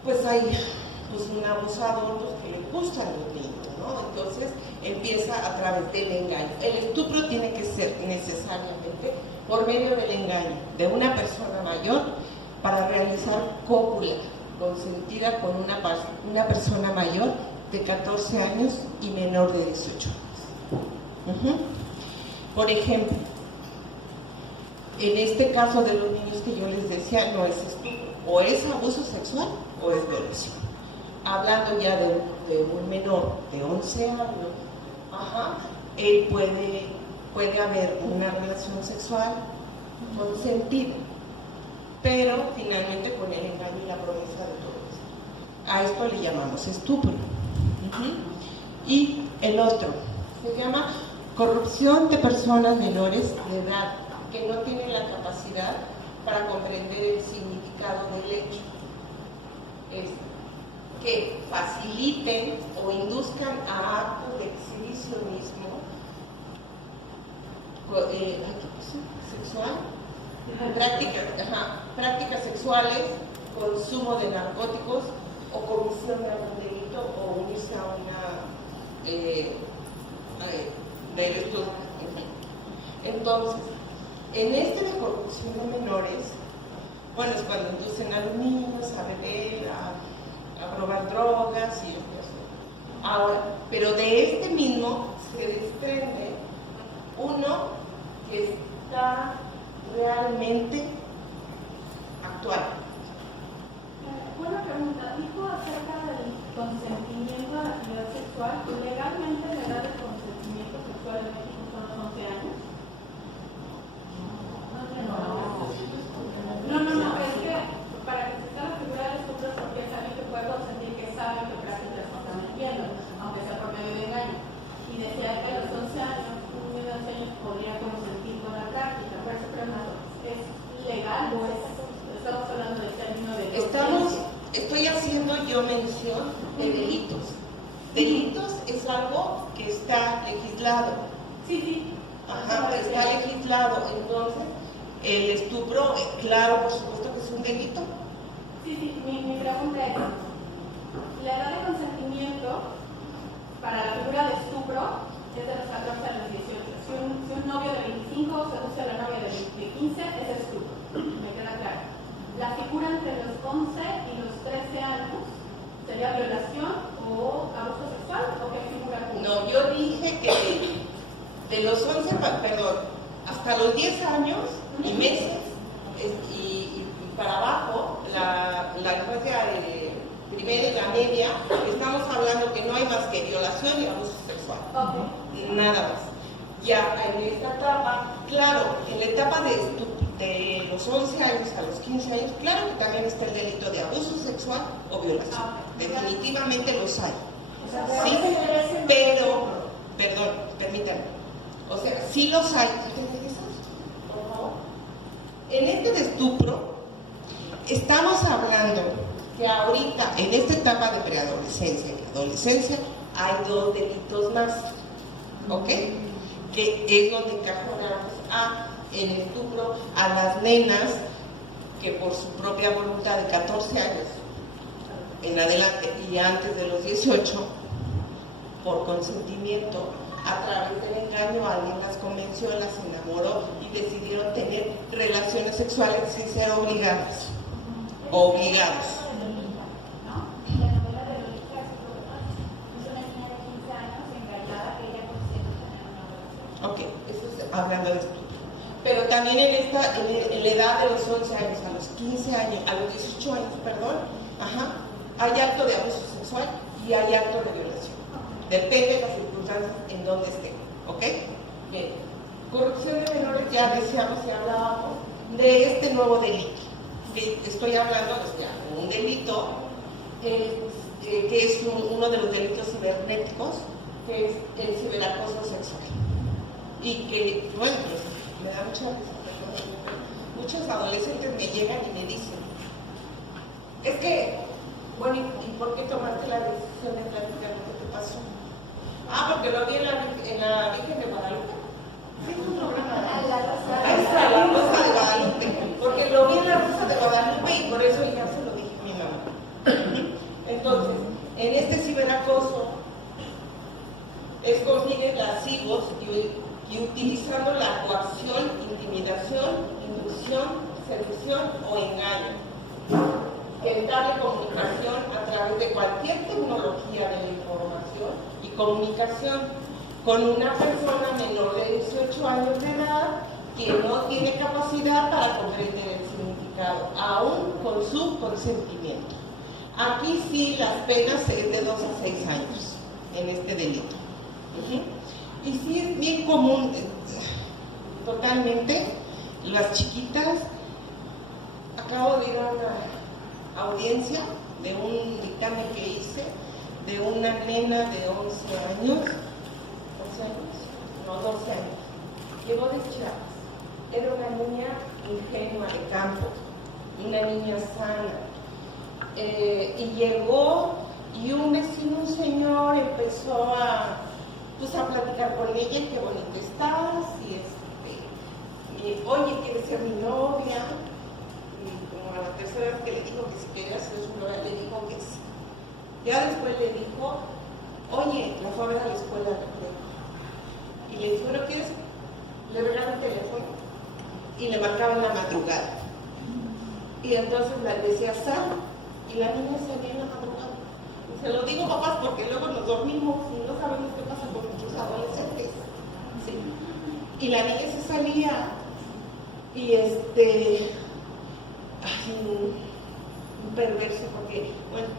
pues hay un abusador que le gustan los niños, ¿no? Entonces empieza a través del engaño. El estupro tiene que ser necesariamente por medio del engaño de una persona mayor para realizar cópula consentida con una persona mayor de 14 años y menor de 18 años. Por ejemplo, en este caso de los niños que yo les decía, no es estupro, o es abuso sexual o es violación. Hablando ya de un menor de 11 años, él puede haber una relación sexual consentida, pero finalmente con el engaño y la promesa de todo esto. A esto le llamamos estupro. Y el otro se llama corrupción de personas menores de edad que no tienen la capacidad para comprender el significado del hecho. Que faciliten o induzcan a actos de exhibicionismo sexual, prácticas sexuales, consumo de narcóticos, o comisión de algún delito o unirse a una de estos. Entonces, en este de corrupción de menores, bueno, es cuando inducen a los niños a beber, a probar drogas y eso. Ahora, pero de este mismo se desprende uno que está realmente actual. Una pregunta, dijo acerca del consentimiento a la actividad sexual. ¿Legalmente la edad de consentimiento sexual en México son los 11 años? No, es que para que se esté la figura de estupro es porque es alguien que puede consentir, que sabe que prácticamente está mintiendo, aunque sea por medio de engaño. Y decía que a los 11 años, un niño de 11 años podría consentir con la práctica. Por eso pregunto, ¿es legal o estamos hablando del término de... Estoy haciendo yo mención de delitos. Delitos es algo que está legislado. Sí. Ajá, está legislado. Entonces, el estupro, claro, por supuesto que es un delito. Sí, mi pregunta es, la edad de consentimiento para la figura de estupro es de los 14 a los 18. Si un novio de 25 seduce a la novia de 15, es estupro. Me queda claro. La figura entre los 11 y los 13 años sería violación o abuso sexual, ¿o qué figura? No, yo dije que de los 11, hasta los 10 años y meses y para abajo, la infancia primera y la media, estamos hablando que no hay más que violación y abuso sexual. Okay. Nada más. Ya en esta etapa, claro, en la etapa de los 11 años a los 15 años, claro que también está el delito de abuso sexual o violación. Definitivamente los hay. Sí, pero, permítanme. O sea, sí los hay. Por favor. En este de estupro, estamos hablando que ahorita, en esta etapa de preadolescencia y adolescencia, hay 2 delitos más. ¿Ok? Que es donde encajonamos en el estupro a las nenas que por su propia voluntad de 14 años en adelante y antes de los 18, por consentimiento, a través del engaño, alguien las convenció, las enamoró y decidieron tener relaciones sexuales sin ser obligadas o obligados. Ok, eso es hablando de estupro. Pero también en la edad de los 11 años, a los 15 años, a los 18 años, hay acto de abuso sexual y hay acto de violación. Depende de las circunstancias en donde estén. ¿Ok? Bien. Corrupción de menores, ya decíamos y hablábamos de este nuevo delito. Que estoy hablando de un delito que es uno de los delitos cibernéticos, que es el ciberacoso sexual. Y que, bueno, pues me da mucha risa. Muchos adolescentes me llegan y me dicen, es que, bueno, ¿y por qué tomaste la decisión de platicar lo que te pasó? Porque lo vi en la Virgen de Guadalupe. Sí, es un programa. Ahí está, la Rosa de Guadalupe. Porque lo vi en la Rosa de Guadalupe y por eso ya se lo dije a mi mamá. Entonces, en este ciberacoso es con fines lascivos y utilizando la coacción, intimidación, inducción, seducción o engaño. Darle comunicación a través de cualquier tecnología de la información y comunicación con una persona menor de 18 años de edad que no tiene capacidad para comprender el significado, aún con su consentimiento. Aquí sí las penas es de 2 a 6 años en este delito. Y sí es bien común, totalmente, las chiquitas, acabo de ir a una audiencia de un dictamen que hice de una nena de 12 años, llegó de Chiapas, era una niña ingenua de campo, una niña sana, y llegó y un vecino, un señor, empezó a platicar con ella, qué bonita estás, y oye, ¿quieres ser mi novia? A la tercera vez que le dijo que si quería ser su novia, le dijo que sí. Ya después le dijo, oye, la fue a ver a la escuela, y le dijo, bueno, ¿quieres? Le regalo el teléfono, y le marcaba en la madrugada. Y entonces le decía, sal, y la niña salía en la madrugada. Y se lo digo, papás, porque luego nos dormimos y no sabemos qué pasa con nuestros adolescentes. ¿Sí? Y la niña se salía, y un perverso, porque, bueno,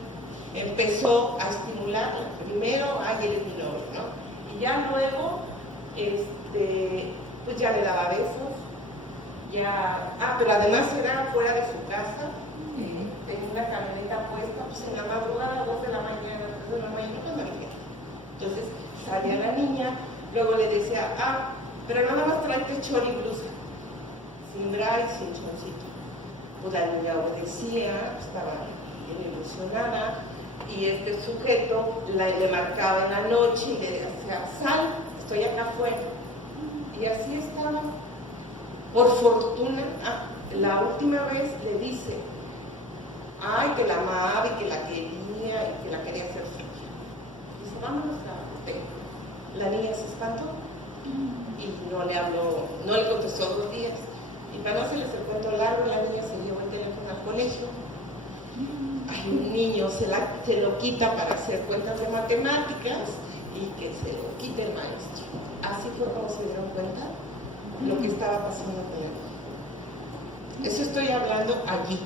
empezó a estimularla. Primero, el novio, ¿no? Y ya luego, pues ya le daba besos. Ya, pero además era fuera de su casa, tenía una camioneta puesta, pues en la madrugada, 2 de la mañana, 3 de la mañana, pues la niña. Entonces salía la niña, luego le decía, pero nada más tráete short y blusa, sin bra y sin choncito. Pues la niña obedecía, estaba bien ilusionada, y este sujeto le marcaba en la noche y le decía, sal, estoy acá afuera. Y así estaba. Por fortuna, la última vez le dice, que la amaba y que la quería y que la quería hacer suya. Dice, vámonos a hotel. La niña se espantó y no le habló, no le contestó 2 días. Y para no hacerles el cuento largo, la niña se llevó el teléfono al colegio. Un niño se lo quita para hacer cuentas de matemáticas y que se lo quite el maestro. Así fue como se dieron cuenta lo que estaba pasando con él. Eso estoy hablando allí,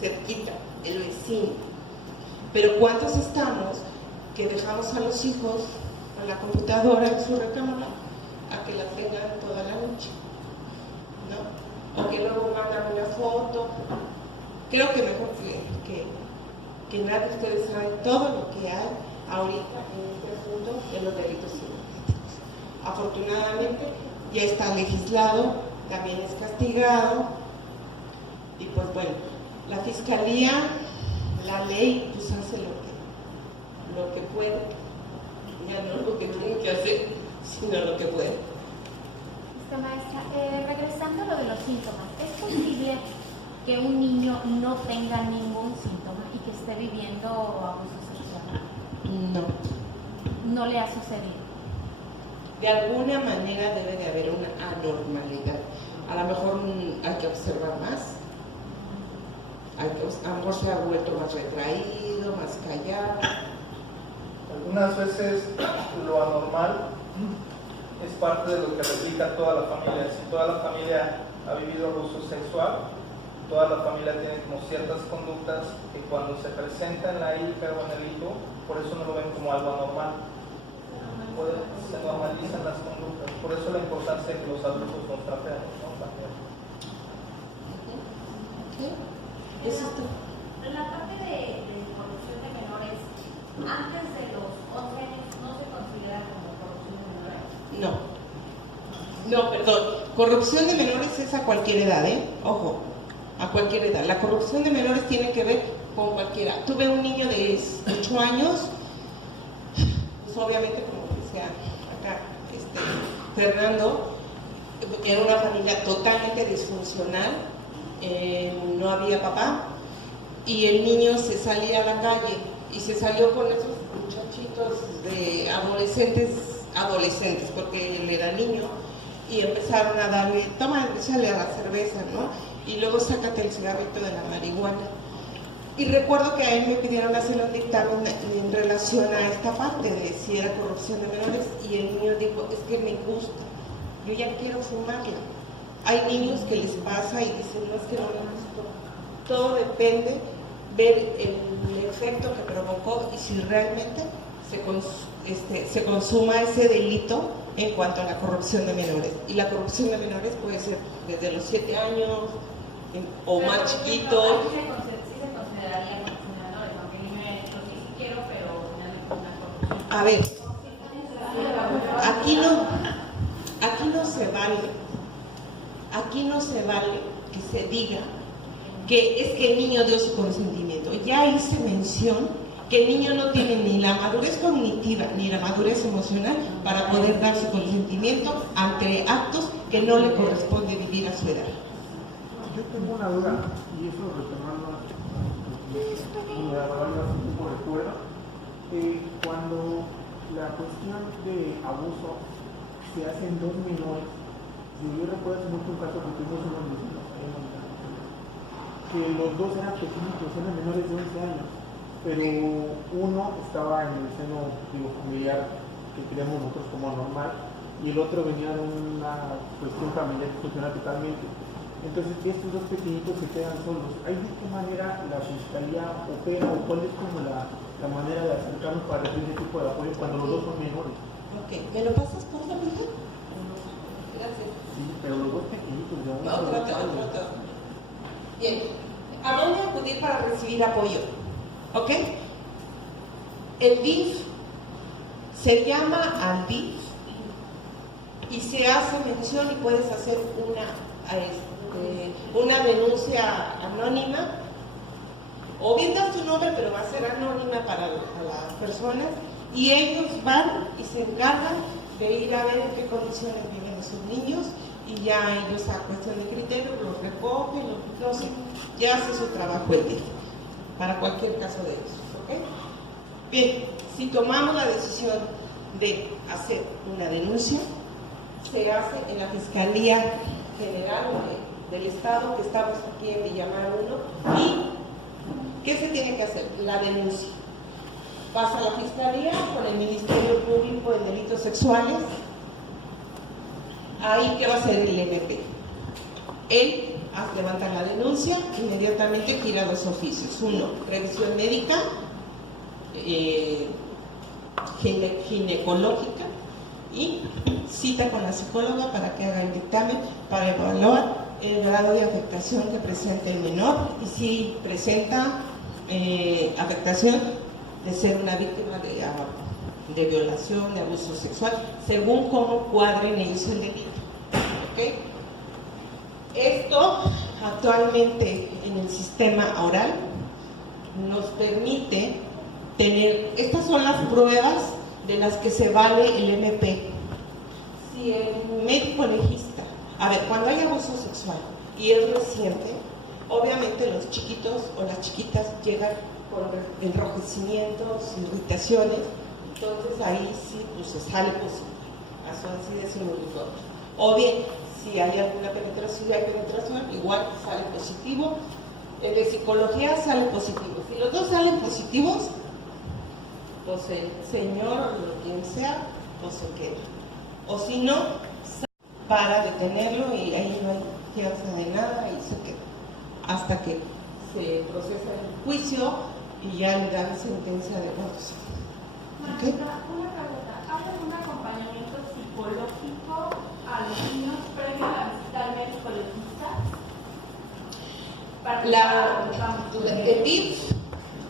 cerquita, el vecino. Pero ¿cuántos estamos que dejamos a los hijos a la computadora en su recámara a que la tengan toda la noche? ¿No? O que luego mandan una foto. Creo que mejor que nadie de ustedes sabe todo lo que hay ahorita en este asunto de los delitos cibernéticos. Afortunadamente ya está legislado, también es castigado, y pues bueno, la fiscalía, la ley, pues hace lo que puede, ya no lo que tiene que hacer, sino lo que puede. Maestra, regresando a lo de los síntomas, ¿es posible que un niño no tenga ningún síntoma y que esté viviendo abuso sexual? No. ¿No le ha sucedido? De alguna manera debe de haber una anormalidad. A lo mejor hay que observar más. A lo mejor se ha vuelto más retraído, más callado. Algunas veces lo anormal es parte de lo que replica toda la familia. Si toda la familia ha vivido abuso sexual, toda la familia tiene como ciertas conductas que cuando se presenta en la hija o en el hijo, por eso no lo ven como algo anormal. Se normalizan las conductas, por eso la importancia de que los adultos nos tratemos, ¿no? También. En la parte de corrupción de menores, antes de los 11 años, ¿no se considera como corrupción de menores? No, perdón. Corrupción de menores es a cualquier edad, Ojo, a cualquier edad. La corrupción de menores tiene que ver con cualquiera. Tuve un niño de 8 años, pues obviamente como decía acá Fernando, era una familia totalmente disfuncional, no había papá, y el niño se salía a la calle y se salió con esos muchachitos de adolescentes, porque él era niño, y empezaron a darle, toma, échale a la cerveza, ¿no? Y luego sácate el cigarrito de la marihuana. Y recuerdo que a él me pidieron hacer un dictamen en relación a esta parte de si era corrupción de menores, y el niño dijo, es que me gusta, yo ya quiero fumarla. Hay niños que les pasa y dicen, no, es que no me gustó. Todo depende ver el efecto que provocó y si realmente se consuma ese delito en cuanto a la corrupción de menores. Y la corrupción de menores puede ser desde los 7 años o pero más chiquitos. Sí se consideraría corrupción de menores, aunque ni me lo sí quiero, pero finalmente una corrupción. A ver, aquí no se vale que se diga que es que el niño dio su consentimiento. Ya hice mención que el niño no tiene ni la madurez cognitiva ni la madurez emocional para poder dar su consentimiento ante actos que no le corresponde vivir a su edad. Yo tengo una duda, y eso retomando un poco recuerdo. Cuando la cuestión de abuso se hace en dos menores, si yo recuerdo mucho un caso que tuvimos unos vecinos ahí en Montana, que los dos eran pequeñitos, eran menores de 11 años, pero uno estaba en el seno familiar que creemos nosotros como normal, y el otro venía de una cuestión familiar que funciona totalmente. Entonces, estos dos pequeñitos se quedan solos. ¿Hay de qué manera la fiscalía opera o cuál es como la manera de acercarnos para recibir ese tipo de apoyo cuando los dos son menores? Ok, ¿me lo pasas por favor? Gracias. Sí, pero los dos pequeñitos de uno. Otro. Bien, ¿a dónde acudir para recibir apoyo? ¿Ok? El DIF se llama al DIF y se hace mención y puedes hacer una denuncia anónima, o bien das tu nombre, pero va a ser anónima para las personas, y ellos van y se encargan de ir a ver en qué condiciones viven esos niños, y ya ellos a cuestión de criterio los recogen, no sé, ya hace su trabajo el DIF para cualquier caso de ellos. ¿Ok? Bien, si tomamos la decisión de hacer una denuncia, se hace en la Fiscalía General del Estado, que estamos aquí en Villamar 1, y ¿qué se tiene que hacer? La denuncia. Pasa a la Fiscalía con el Ministerio Público en Delitos Sexuales. Ahí, ¿qué va a hacer el MP? Él levanta la denuncia, inmediatamente gira dos oficios. Uno, revisión médica, ginecológica, y cita con la psicóloga para que haga el dictamen, para evaluar el grado de afectación que presenta el menor, y si presenta afectación de ser una víctima de violación, de abuso sexual, según cómo cuadren ellos el delito. ¿Okay? Esto actualmente en el sistema oral nos permite tener, estas son las pruebas de las que se vale el MP. Si el médico legista, a ver, cuando hay abuso sexual y es reciente, obviamente los chiquitos o las chiquitas llegan con enrojecimientos, irritaciones, entonces ahí sí pues se sale positivo, así decimos nosotros. O bien, si hay alguna penetración, igual sale positivo. El de psicología sale positivo. Si los dos salen positivos, pues el señor o quien sea, pues se queda. O si no, para detenerlo y ahí no hay fianza de nada y se queda. Hasta que se procesa el juicio y ya le dan sentencia de muerte. ¿Okay? Una pregunta, ¿hay algún acompañamiento psicológico a los niños previo a la visita al médico legista? El DIF,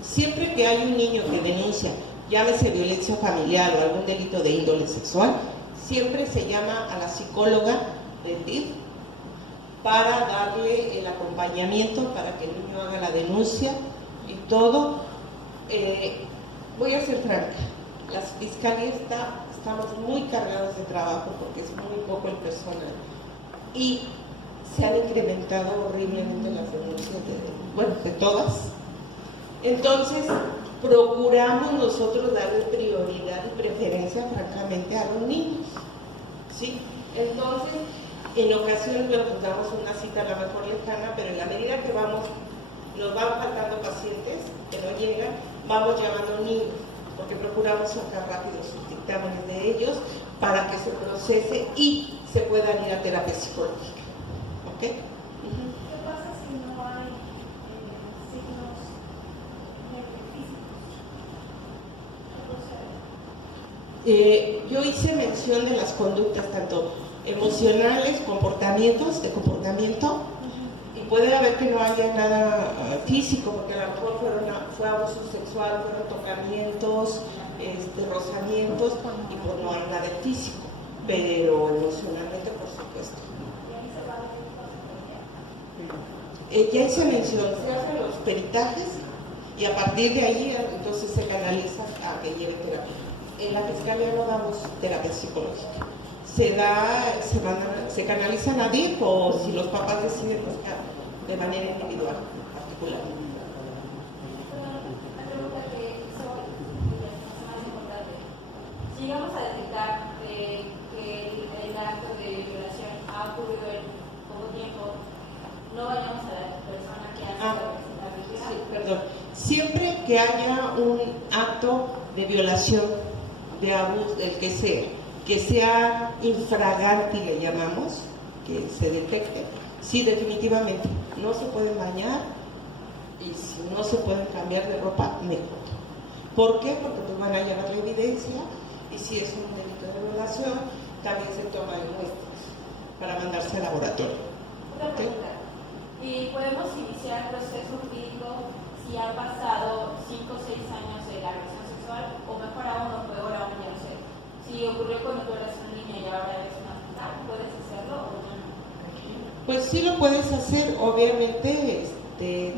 siempre que hay un niño que denuncia, llámese violencia familiar o algún delito de índole sexual, siempre se llama a la psicóloga del DIF para darle el acompañamiento para que el niño haga la denuncia y todo. Voy a ser franca, las fiscalías estamos muy cargados de trabajo porque es muy poco el personal y se han incrementado horriblemente las denuncias de todas. Entonces procuramos nosotros darle prioridad y preferencia francamente a los niños, ¿sí? Entonces en ocasiones nos damos una cita a lo mejor lejana, pero en la medida que nos van faltando pacientes que no llegan, vamos llamando niños, porque procuramos sacar rápido sus dictámenes de ellos para que se procese y se puedan ir a terapia psicológica. ¿Ok? ¿Qué pasa si no hay signos físicos? Yo hice mención de las conductas tanto emocionales, comportamientos, de comportamiento, y puede haber que no haya nada físico, porque a lo mejor fue abuso sexual, fueron tocamientos, rozamientos, y pues no hay nada físico, pero emocionalmente por supuesto. Ya hice mención, se hacen los peritajes y a partir de ahí entonces se canaliza a que lleve terapia. En la fiscalía no damos terapia psicológica. Se canalizan a DIF o si los papás deciden buscar de manera individual, particular. llegamos a detectar que el acto de violación ha ocurrido en poco tiempo, no vayamos a la persona que hace la violación. Sí, perdón. Siempre que haya un acto de violación, de abuso, del que sea infragante, le llamamos, que se detecte, sí, definitivamente, no se pueden bañar y si no se pueden cambiar de ropa, mejor. ¿Por qué? Porque pues van a llevar la evidencia y si es un delito de violación, también se toman muestras para mandarse al laboratorio. Una pregunta. ¿Y podemos iniciar proceso jurídico si han pasado 5 o 6 años de la agresión sexual? O mejor aún, o peor aún, ya no sé. Si ocurrió cuando tú eras una niña y ahora eres una adulta, ¿puedes hacerlo o ya no? Pues sí lo puedes hacer, obviamente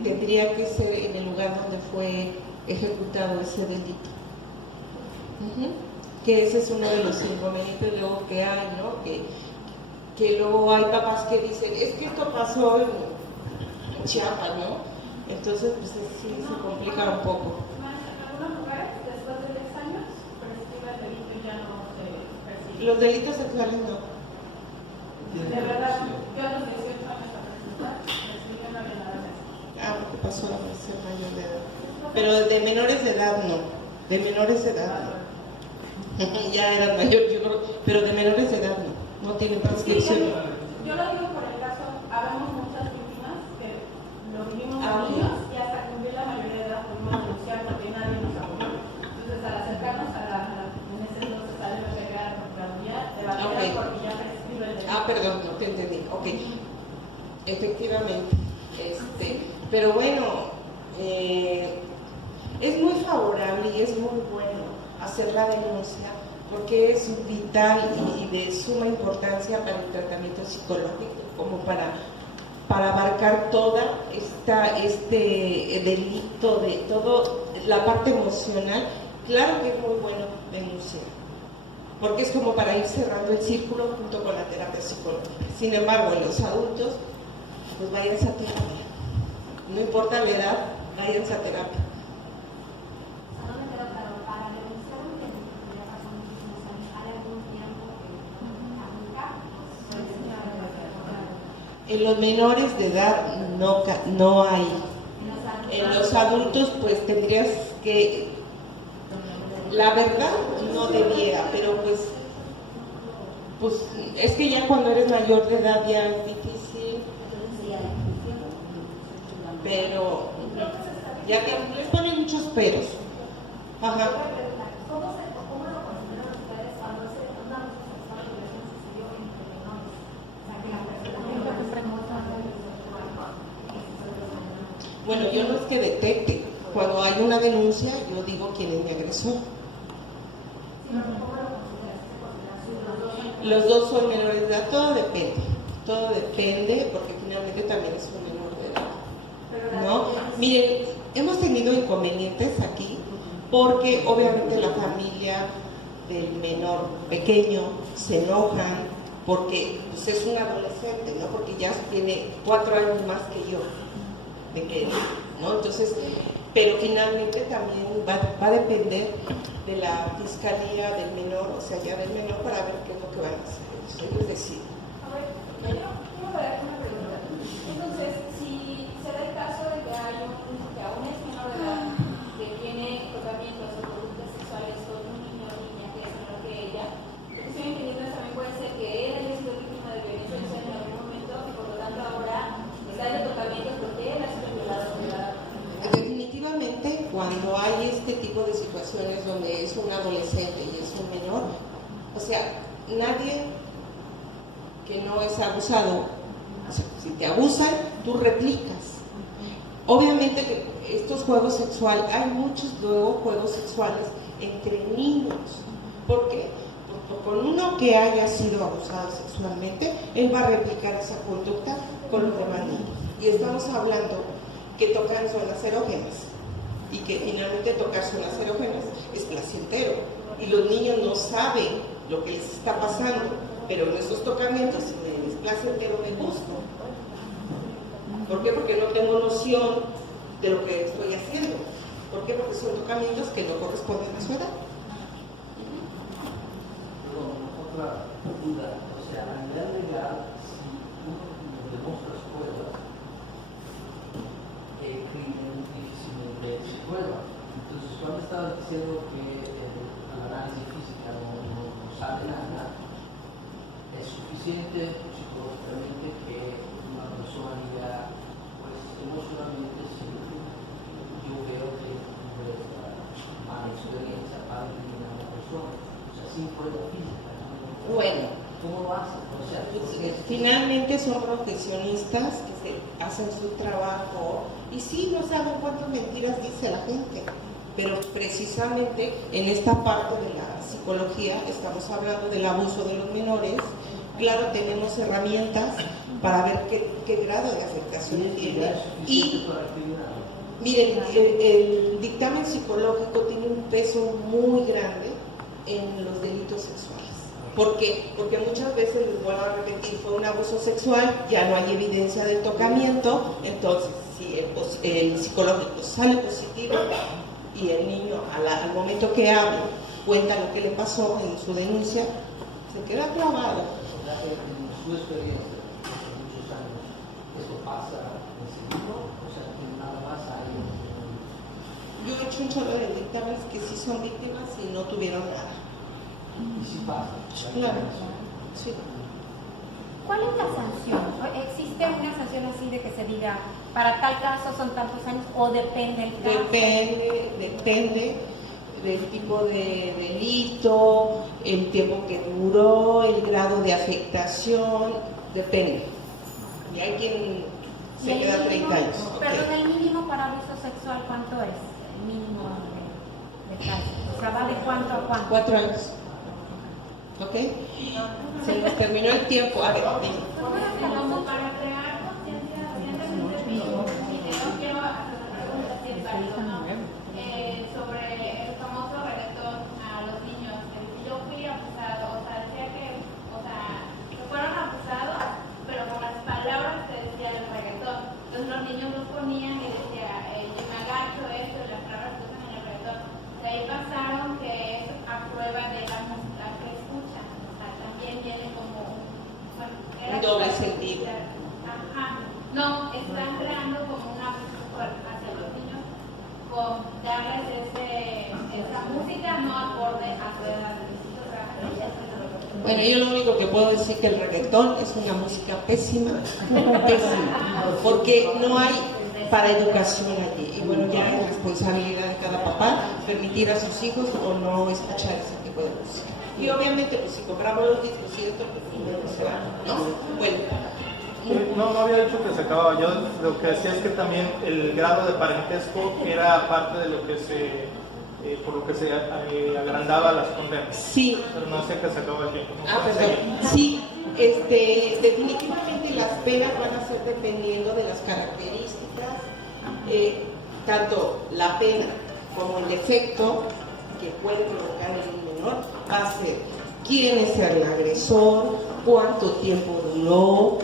tendría que ser en el lugar donde fue ejecutado ese delito. Que ese es uno de los inconvenientes luego que hay, ¿no? Que luego hay papás que dicen, es que esto pasó en Chiapas, ¿no? Entonces, pues sí se complica un poco. En algunos lugares, después de 10 años, prescribe el delito y ya no se persigue. Los delitos sexuales no. De verdad, yo a los 18 años a presentar, prescribe no había nada más. Porque pasó a ser mayor de edad. Pero de menores de edad no. De menores de edad no. Ya eran mayor, yo creo, pero de menores de edad no. No tienen prescripción. Sí, yo lo digo por el caso, habemos muchas víctimas que lo vivimos niños y hasta cumplir la mayoría de edad pudimos denunciar porque nadie nos apoyó. Entonces, al acercarnos a en ese entonces sale lo que era la Procuraduría, debatieron porque ya prescribe el delito. Perdón, no te entendí. Ok. Efectivamente. Pero bueno, es muy favorable y es muy bueno hacer la denuncia porque es vital y de suma importancia para el tratamiento psicológico, como para abarcar toda este delito de todo, la parte emocional. Claro que es muy bueno denunciar, porque es como para ir cerrando el círculo junto con la terapia psicológica. Sin embargo, en los adultos, pues váyanse a terapia. No importa la edad, váyanse a terapia. No me quedó claro, para denunciar un delito que ya pasó muchísimos años, ¿hay algún tiempo que nunca? En los menores de edad no hay. En los adultos pues tendrías que, la verdad no debiera, pero pues es que ya cuando eres mayor de edad ya es difícil, pero ya les ponen muchos peros. Ajá. ¿Cómo lo consideran ustedes cuando un abuso sexual de violación sucedió entre menores? O sea, que la persona Bueno, yo no es que detecte. Cuando hay una denuncia, yo digo quién es mi agresor. Los dos son menores de edad, todo depende, porque finalmente también es un menor de edad, ¿no? Miren, hemos tenido inconvenientes aquí, porque obviamente la familia del menor pequeño se enojan, porque pues, es un adolescente, ¿no? Porque ya tiene 4 años más que yo, ¿no? Entonces, pero finalmente también va a depender de la fiscalía del menor, o sea, ya del menor, para ver qué es lo que van a hacer. Es decir, A ver, yo quiero dar una pregunta. Entonces, si se da el caso de que aún es menor de edad, que tiene tocamientos o conductas sexuales con un niño o niña que es menor que ella, lo que estoy entendiendo también puede ser que él haya sido víctima de violencia sexual en algún momento y por lo tanto ahora está en tocamientos porque él ha sido violado o violada. definitivamente cuando hay este tipo de situaciones donde es un adolescente y es un menor, o sea, nadie que no es abusado, o sea, si te abusan, tú replicas. Obviamente que estos juegos sexuales, hay muchos luego juegos sexuales entre niños. ¿Por qué? Porque con uno que haya sido abusado sexualmente, él va a replicar esa conducta con los demás niños. Y estamos hablando que tocan zonas erógenas y que finalmente tocar zonas erógenas es placentero y los niños no saben lo que les está pasando, pero en esos tocamientos es placentero, me gusta. ¿Por qué? Porque no tengo noción de lo que estoy haciendo. ¿Por qué? Porque son tocamientos que no corresponden a su edad. otra duda. O sea, a nivel legal, si uno de nuestras pruebas, el crimen difícilmente se prueba. Entonces, cuando estabas diciendo que el análisis física no sabe nada, es suficiente psicológicamente que una persona diga, pues emocionalmente, si yo veo que tuve esta mala experiencia para vivir a una persona, o sea, sin prueba física. Bueno, ¿cómo lo hacen? O sea, finalmente son profesionistas que hacen su trabajo y sí, no saben cuántas mentiras dice la gente, pero precisamente en esta parte de la psicología estamos hablando del abuso de los menores. Claro, tenemos herramientas para ver qué grado de afectación tiene. Y miren, el dictamen psicológico tiene un peso muy grande en los delitos sexuales. ¿Por qué? Porque muchas veces, les vuelvo a repetir, fue un abuso sexual, ya no hay evidencia del tocamiento, entonces si el psicológico sale positivo y el niño al momento que habla cuenta lo que le pasó en su denuncia, se queda clavado. En su experiencia, hace muchos años, ¿eso pasa enseguida? O sea, que nada más hay. Yo he hecho un chorro de dictámenes que sí son víctimas y no tuvieron nada. Y sí pasa. Claro, sí. ¿Cuál es la sanción? ¿Existe una sanción así de que se diga, para tal caso son tantos años o depende el caso? Depende del tipo de delito, el tiempo que duró, el grado de afectación, depende. Y hay quien se queda 30 años. Perdón, el mínimo para abuso sexual, ¿cuánto es? El mínimo de caso. O sea, ¿va de cuánto a cuánto? 4 años. ¿Ok? Se nos terminó el tiempo. A ver, dime. Como para crear conciencia, recientemente vi un video, quiero hacer una pregunta, si es válido, ¿no? Sobre el famoso reggaetón a los niños. Yo fui abusado, o sea, decía que, o sea, que fueron abusados, pero con las palabras que decía el reggaetón. Entonces los niños los ponían y decía, yo me agacho, esto, y las palabras que usan en el reggaetón. De ahí pasaron que es a prueba de la música que escuchan, o sea, también viene como un doble sentido. Ajá. No, están creando como una abuso hacia los niños con darles esa música no acorde a su edad. Bueno, yo lo único que puedo decir que el reggaetón es una música pésima, pésima, porque no hay para educación allí. Y bueno, ya es responsabilidad de cada papá permitir a sus hijos o no escuchar ese tipo de música. Y obviamente, pues si compramos los discos y esto, pues no se va, ¿no? Bueno. No había dicho que se acababa. Yo lo que decía es que también el grado de parentesco era parte de lo que por lo que se agrandaba las condenas. Sí. Pero no sé que se acabó el tiempo. Perdón. Sí, definitivamente las penas van a ser dependiendo de las características, tanto la pena como el efecto que puede provocar en un menor va a ser quién es el agresor, cuánto tiempo duró,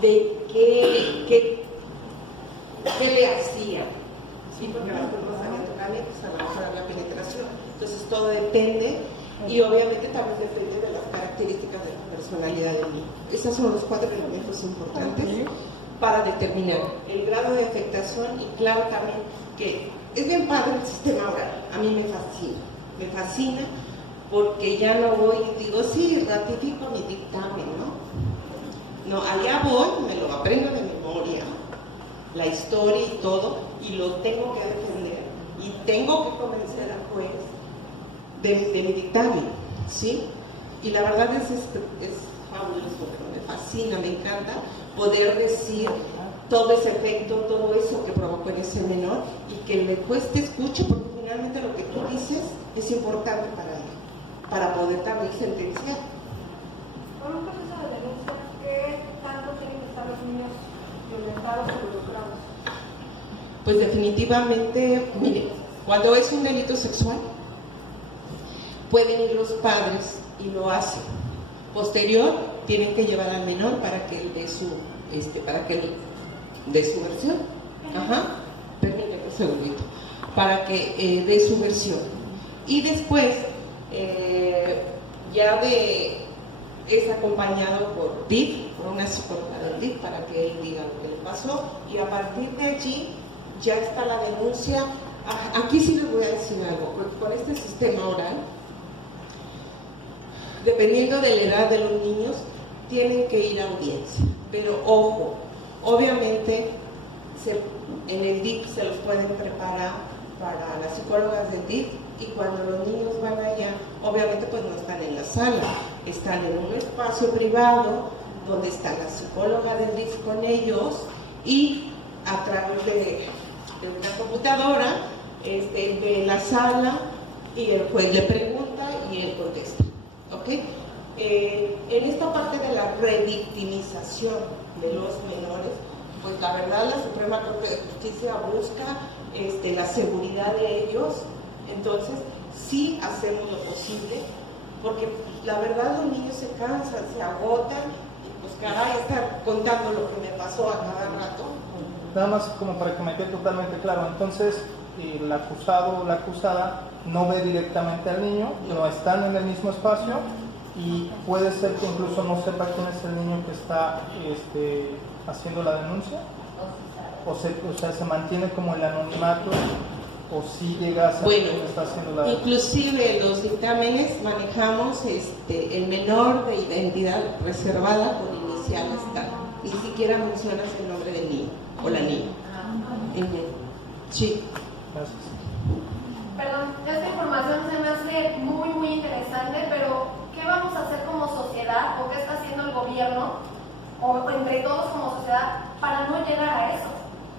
de qué le hacían. Sí, porque las pruebas habían tocamientos a la hora de la penetración. Entonces todo depende y obviamente también depende de las características de la personalidad del niño. Esos son los 4 elementos importantes para determinar el grado de afectación y claro también que es bien padre el sistema oral. A mí me fascina porque ya no voy y digo, sí, ratifico mi dictamen, ¿no? No, allá voy, me lo aprendo de memoria, la historia y todo, y lo tengo que defender y tengo que convencer al juez de mi dictamen, ¿sí? Y la verdad es fabuloso, me fascina, me encanta poder decir todo ese efecto, todo eso que provocó en ese menor y que el juez te escuche, porque finalmente lo que tú dices es importante para él, para poder también sentenciar. Por un proceso de denuncia, ¿qué tanto tienen que estar los niños violentados o involucrados? Pues definitivamente, mire, cuando es un delito sexual, pueden ir los padres y lo hacen. Posterior, tienen que llevar al menor para que él dé su versión. Ajá, permíteme un segundito. Para que dé su versión. Y después, ya es acompañado por DIF, por una psicóloga del DIF, para que él diga lo que le pasó, y a partir de allí ya está la denuncia. Aquí sí les voy a decir algo, porque con este sistema oral, dependiendo de la edad de los niños, tienen que ir a audiencia. Pero ojo, obviamente en el DIF se los pueden preparar para las psicólogas del DIF, y cuando los niños van allá, obviamente pues no están en la sala, están en un espacio privado donde está la psicóloga del DIF con ellos, y a través de una computadora de la sala, y el juez le pregunta y él contesta. ¿Ok? En esta parte de la revictimización de los menores, pues la verdad la Suprema Corte de Justicia busca la seguridad de ellos. Entonces sí hacemos lo posible, porque la verdad los niños se cansan, se agotan, y pues caray, estar contando lo que me pasó a cada rato. Nada más como para que me quede totalmente claro, entonces el acusado o la acusada no ve directamente al niño, no están en el mismo espacio, y puede ser que incluso no sepa quién es el niño que está haciendo la denuncia, o sea, se mantiene como el anonimato, o si llega a ser quien está haciendo la denuncia. Inclusive en los dictámenes manejamos el menor de identidad reservada con iniciales tal, ni siquiera mencionas el nombre del niño o la niña. Sí. Gracias. Perdón, esta información se me hace muy, muy interesante, pero ¿qué vamos a hacer como sociedad o qué está haciendo el gobierno o entre todos como sociedad para no llegar a eso?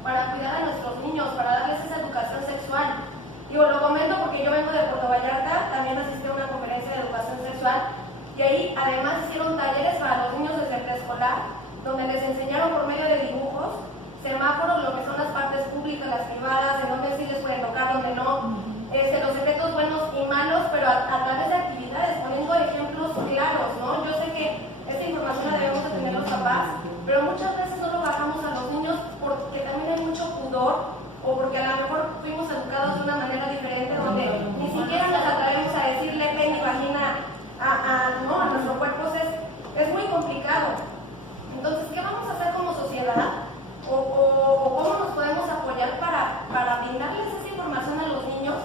Para cuidar a nuestros niños, para darles esa educación sexual. Digo, lo comento porque yo vengo de Puerto Vallarta, también asistí a una conferencia de educación sexual, y ahí además hicieron talleres para los niños desde preescolar, donde les enseñaron por medio de dibujos, semáforos, lo que son las partes públicas, las privadas, en donde sí les pueden tocar, donde no, los efectos buenos y malos, pero a través de actividades, poniendo ejemplos claros, ¿no? Yo sé que esta información la debemos de tener los papás, pero muchas veces no lo bajamos a los niños porque también hay mucho pudor, o porque a lo mejor fuimos educados de una manera diferente, donde ni siquiera nos atrevemos a decirle pene y vagina a nuestro cuerpo. Es muy complicado. Entonces, ¿qué vamos a hacer como sociedad? ¿O cómo nos podemos apoyar para brindarles esa información a los niños?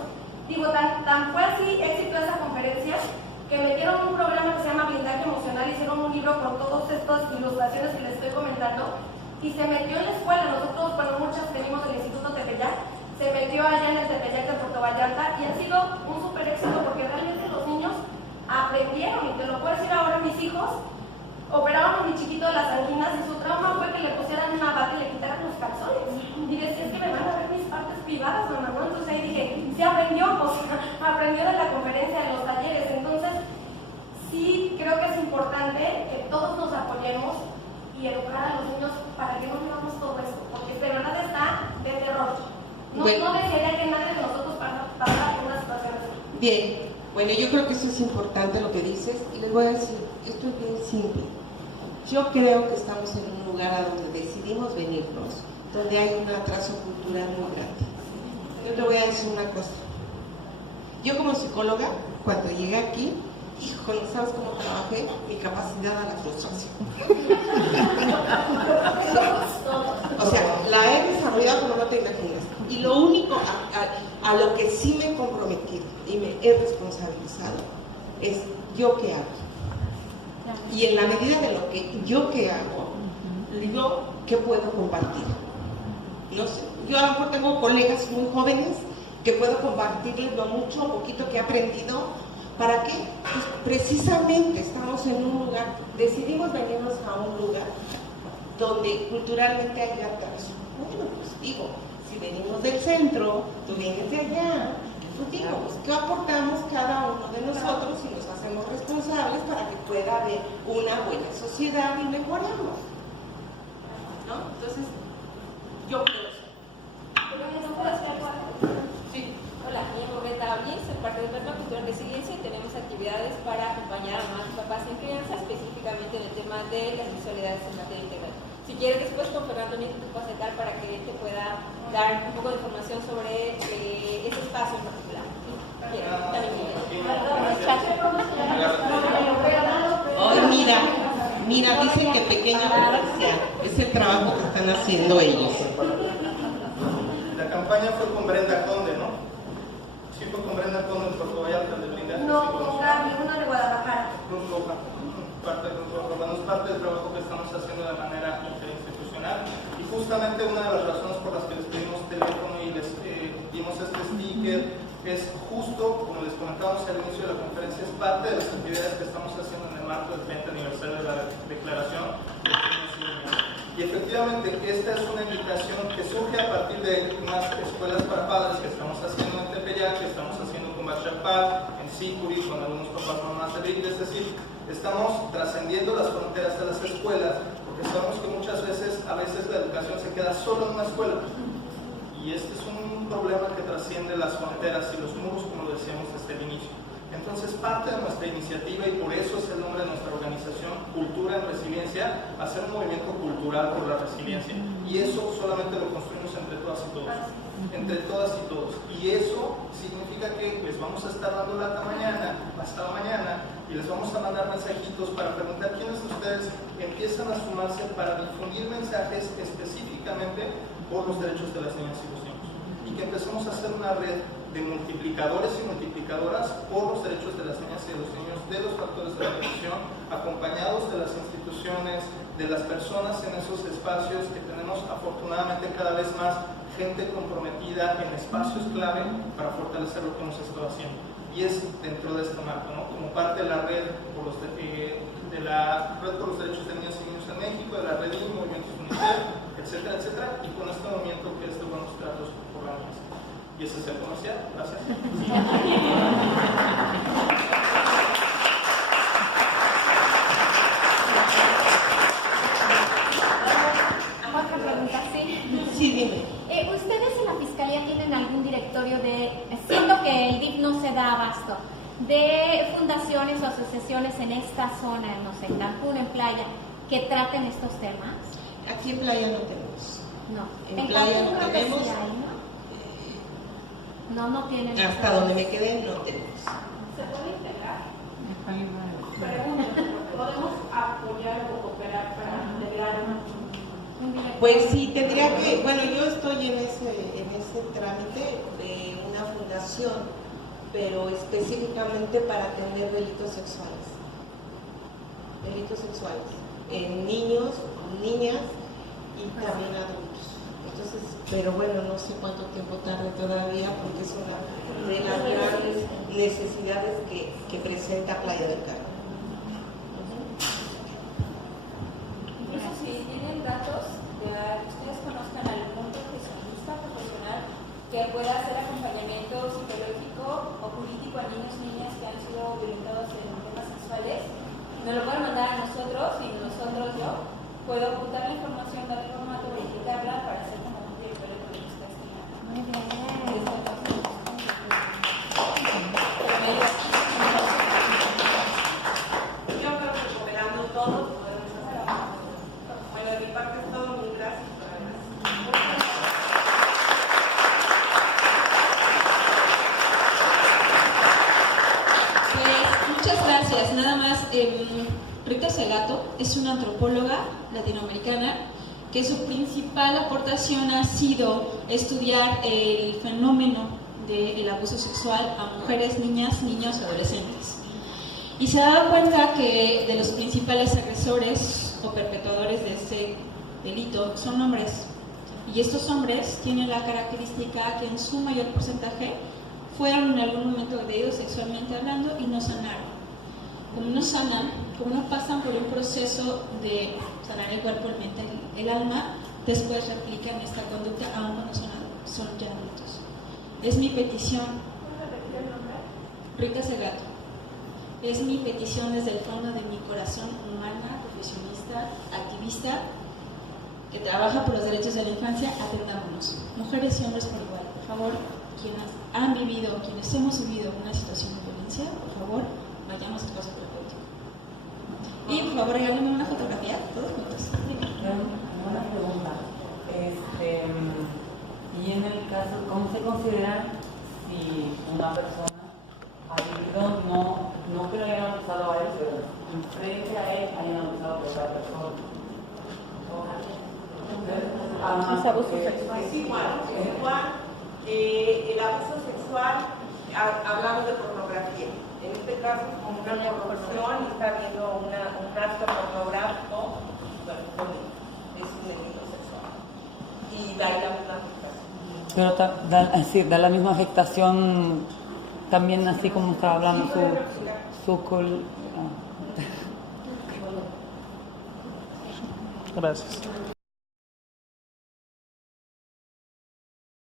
Digo, tan fue así éxito esa conferencia, que metieron un programa que se llama Blindaje Emocional, hicieron un libro con todas estas ilustraciones que les estoy comentando, y se metió en la escuela. Nosotros, bueno, muchos venimos del Instituto Tepeyac, se metió allá en el Tepeyac de Puerto Vallarta, y ha sido un súper éxito porque realmente los niños aprendieron, y te lo puedo decir ahora, mis hijos operaban a mi chiquito de las anginas, y su trauma fue que le pusieran una bata y le quitaran los calzones. Y decía, es que me van a ver mis partes privadas, mamá, ¿no? Entonces ahí dije, sí aprendió, pues aprendió de la conferencia, de los talleres. Entonces, sí creo que es importante que todos nos apoyemos y educar a los niños para que no vivamos todo esto, porque de verdad está de terror. No desearía que nadie de nosotros pasara por una situación así. Bien, bueno, yo creo que eso es importante lo que dices, y les voy a decir, esto es bien simple. Yo creo que estamos en un lugar a donde decidimos venirnos, donde hay un atraso cultural muy grande. Yo te voy a decir una cosa. Yo como psicóloga, cuando llegué aquí, híjole, ¿sabes cómo trabajé? Mi capacidad a la frustración. O sea, la he desarrollado como no te imaginas. Y lo único a lo que sí me he comprometido y me he responsabilizado es yo qué hago. Y en la medida de lo que yo qué hago, yo qué puedo compartir. No sé, yo a lo mejor tengo colegas muy jóvenes que puedo compartirles lo mucho o poquito que he aprendido. ¿Para qué? Pues precisamente estamos en un lugar, decidimos venirnos a un lugar donde culturalmente hay atraso. Bueno, pues digo, si venimos del centro, tú vienes de allá, pues digo, pues ¿qué aportamos cada uno de nosotros y nos hacemos responsables para que pueda haber una buena sociedad y mejoramos? ¿No? Entonces, yo creo eso. Sí. Hola, mi nombre es David, soy parte del Programa Cultural Resiliencia, y tenemos actividades para acompañar a mamás y papás en crianza, específicamente en el tema de las sexualidades en materia integral. Si quieres, después con Fernando Nieto te puedo acercar para que él te pueda dar un poco de información sobre ese espacio en particular. Ay, mira. Mira, dicen que pequeño comercial es el trabajo que están haciendo ellos. La campaña fue con Brenda Conde, ¿no? Sí, fue con Brenda Conde en Puerto Vallarta de blindaje. No, con Gaby, uno de Guadalajara. Cruz Roja. Parte de Cruz Roja. Bueno, es parte del trabajo que estamos haciendo de manera interinstitucional. Y justamente una de las razones por las que les pedimos teléfono y les dimos este sticker es justo, como les comentábamos al inicio de la conferencia, es parte de las actividades que estamos haciendo en el marco del 30 aniversario de la Declaración de Niños y Niñas. Y efectivamente, esta es una invitación que surge a partir de unas escuelas para padres que estamos haciendo en Tepeyac, que estamos haciendo con Bachapal, en Sicuri, con algunos papás mamás de Vic. Es decir, estamos trascendiendo las fronteras de las escuelas, porque sabemos que muchas veces, a veces la educación se queda solo en una escuela. Y este es un problema que trasciende las fronteras y los muros, como lo decíamos desde el inicio. Entonces, parte de nuestra iniciativa, y por eso es el nombre de nuestra organización, Cultura en Resiliencia, hacer un movimiento cultural por la resiliencia. Y eso solamente lo construimos entre todas y todos. Entre todas y todos. Y eso significa que les vamos a estar dando lata mañana, pasado mañana, y les vamos a mandar mensajitos para preguntar quiénes de ustedes empiezan a sumarse para difundir mensajes específicamente por los derechos de las niñas y los niños. Y que empecemos a hacer una red de multiplicadores y multiplicadoras por los derechos de las niñas y de los niños, de los factores de la educación, acompañados de las instituciones, de las personas en esos espacios, que tenemos afortunadamente cada vez más gente comprometida en espacios clave para fortalecer lo que hemos estado haciendo. Y es dentro de este marco, ¿no? Como parte de la red por los derechos de niñas y niños en México, de la red de movimientos UNICEF, etcétera, etcétera, y con este movimiento que es de buenos tratos por la niñez. Y ese es el comercial. Gracias. Otra pregunta, sí. Sí, dime. ¿Ustedes en la Fiscalía tienen algún directorio siendo que el DIF no se da abasto, de fundaciones o asociaciones en esta zona, no sé, en Cancún, en Playa, que traten estos temas? Aquí en Playa no tenemos. No. En Playa Cancún no creo que tenemos. sí hay, ¿no? No tienen. Hasta donde me quedé no tenemos. ¿Se puede integrar? Pregunta, ¿podemos apoyar o cooperar para integrar Un directorio. Pues sí, tendría que, bueno, yo estoy en ese trámite de una fundación, pero específicamente para atender delitos sexuales. Delitos sexuales en niños, niñas y también adultos. Entonces, pero bueno, no sé cuánto tiempo tarde todavía, porque es una de las grandes necesidades que presenta Playa del Carmen. Incluso si tienen datos, que ustedes conozcan a algún profesionista profesional que pueda hacer acompañamiento psicológico o político a niños y niñas que han sido violentados en temas sexuales, nos lo pueden mandar a nosotros y nosotros yo puedo ocultar la información, darle formato, verificarla para hacer como un directorio de ustedes tengan. Muy bien. Yo creo que cooperando todos podemos hacer. Bueno, de mi parte es todo. Muy gracias. Pues muchas gracias. Nada más, Rita Segato es una antropóloga latinoamericana que su principal aportación ha sido estudiar el fenómeno del abuso sexual a mujeres, niñas, niños y adolescentes. Y se ha dado cuenta que de los principales agresores o perpetuadores de este delito son hombres. Y estos hombres tienen la característica que en su mayor porcentaje fueron en algún momento agredidos sexualmente hablando y no sanaron. Como no sanan, como no pasan por un proceso de sanar el cuerpo, el mente, el alma, después replican esta conducta aún cuando son ya adultos. Es mi petición. Rita Segato. Es mi petición desde el fondo de mi corazón, humana, profesionista, activista, que trabaja por los derechos de la infancia. Atendámonos, mujeres y hombres por igual. Por favor, quienes han vivido, quienes hemos vivido una situación de violencia, por favor, vayamos al caso terapéutico. Y por favor, regálenme una fotografía, todos juntos. Una pregunta. Y en el caso, ¿cómo se considera si una persona ha vivido, no creo que hayan pasado varios, pero frente a él hayan abusado de otra persona. Es abuso sexual. Es igual. El abuso sexual, hablamos de pornografía. En este caso, como una pornografía y está viendo un acto pornográfico, bueno, es un delito sexual. Y da la misma afectación. Pero es decir, da la misma afectación también, así como estaba hablando Gracias.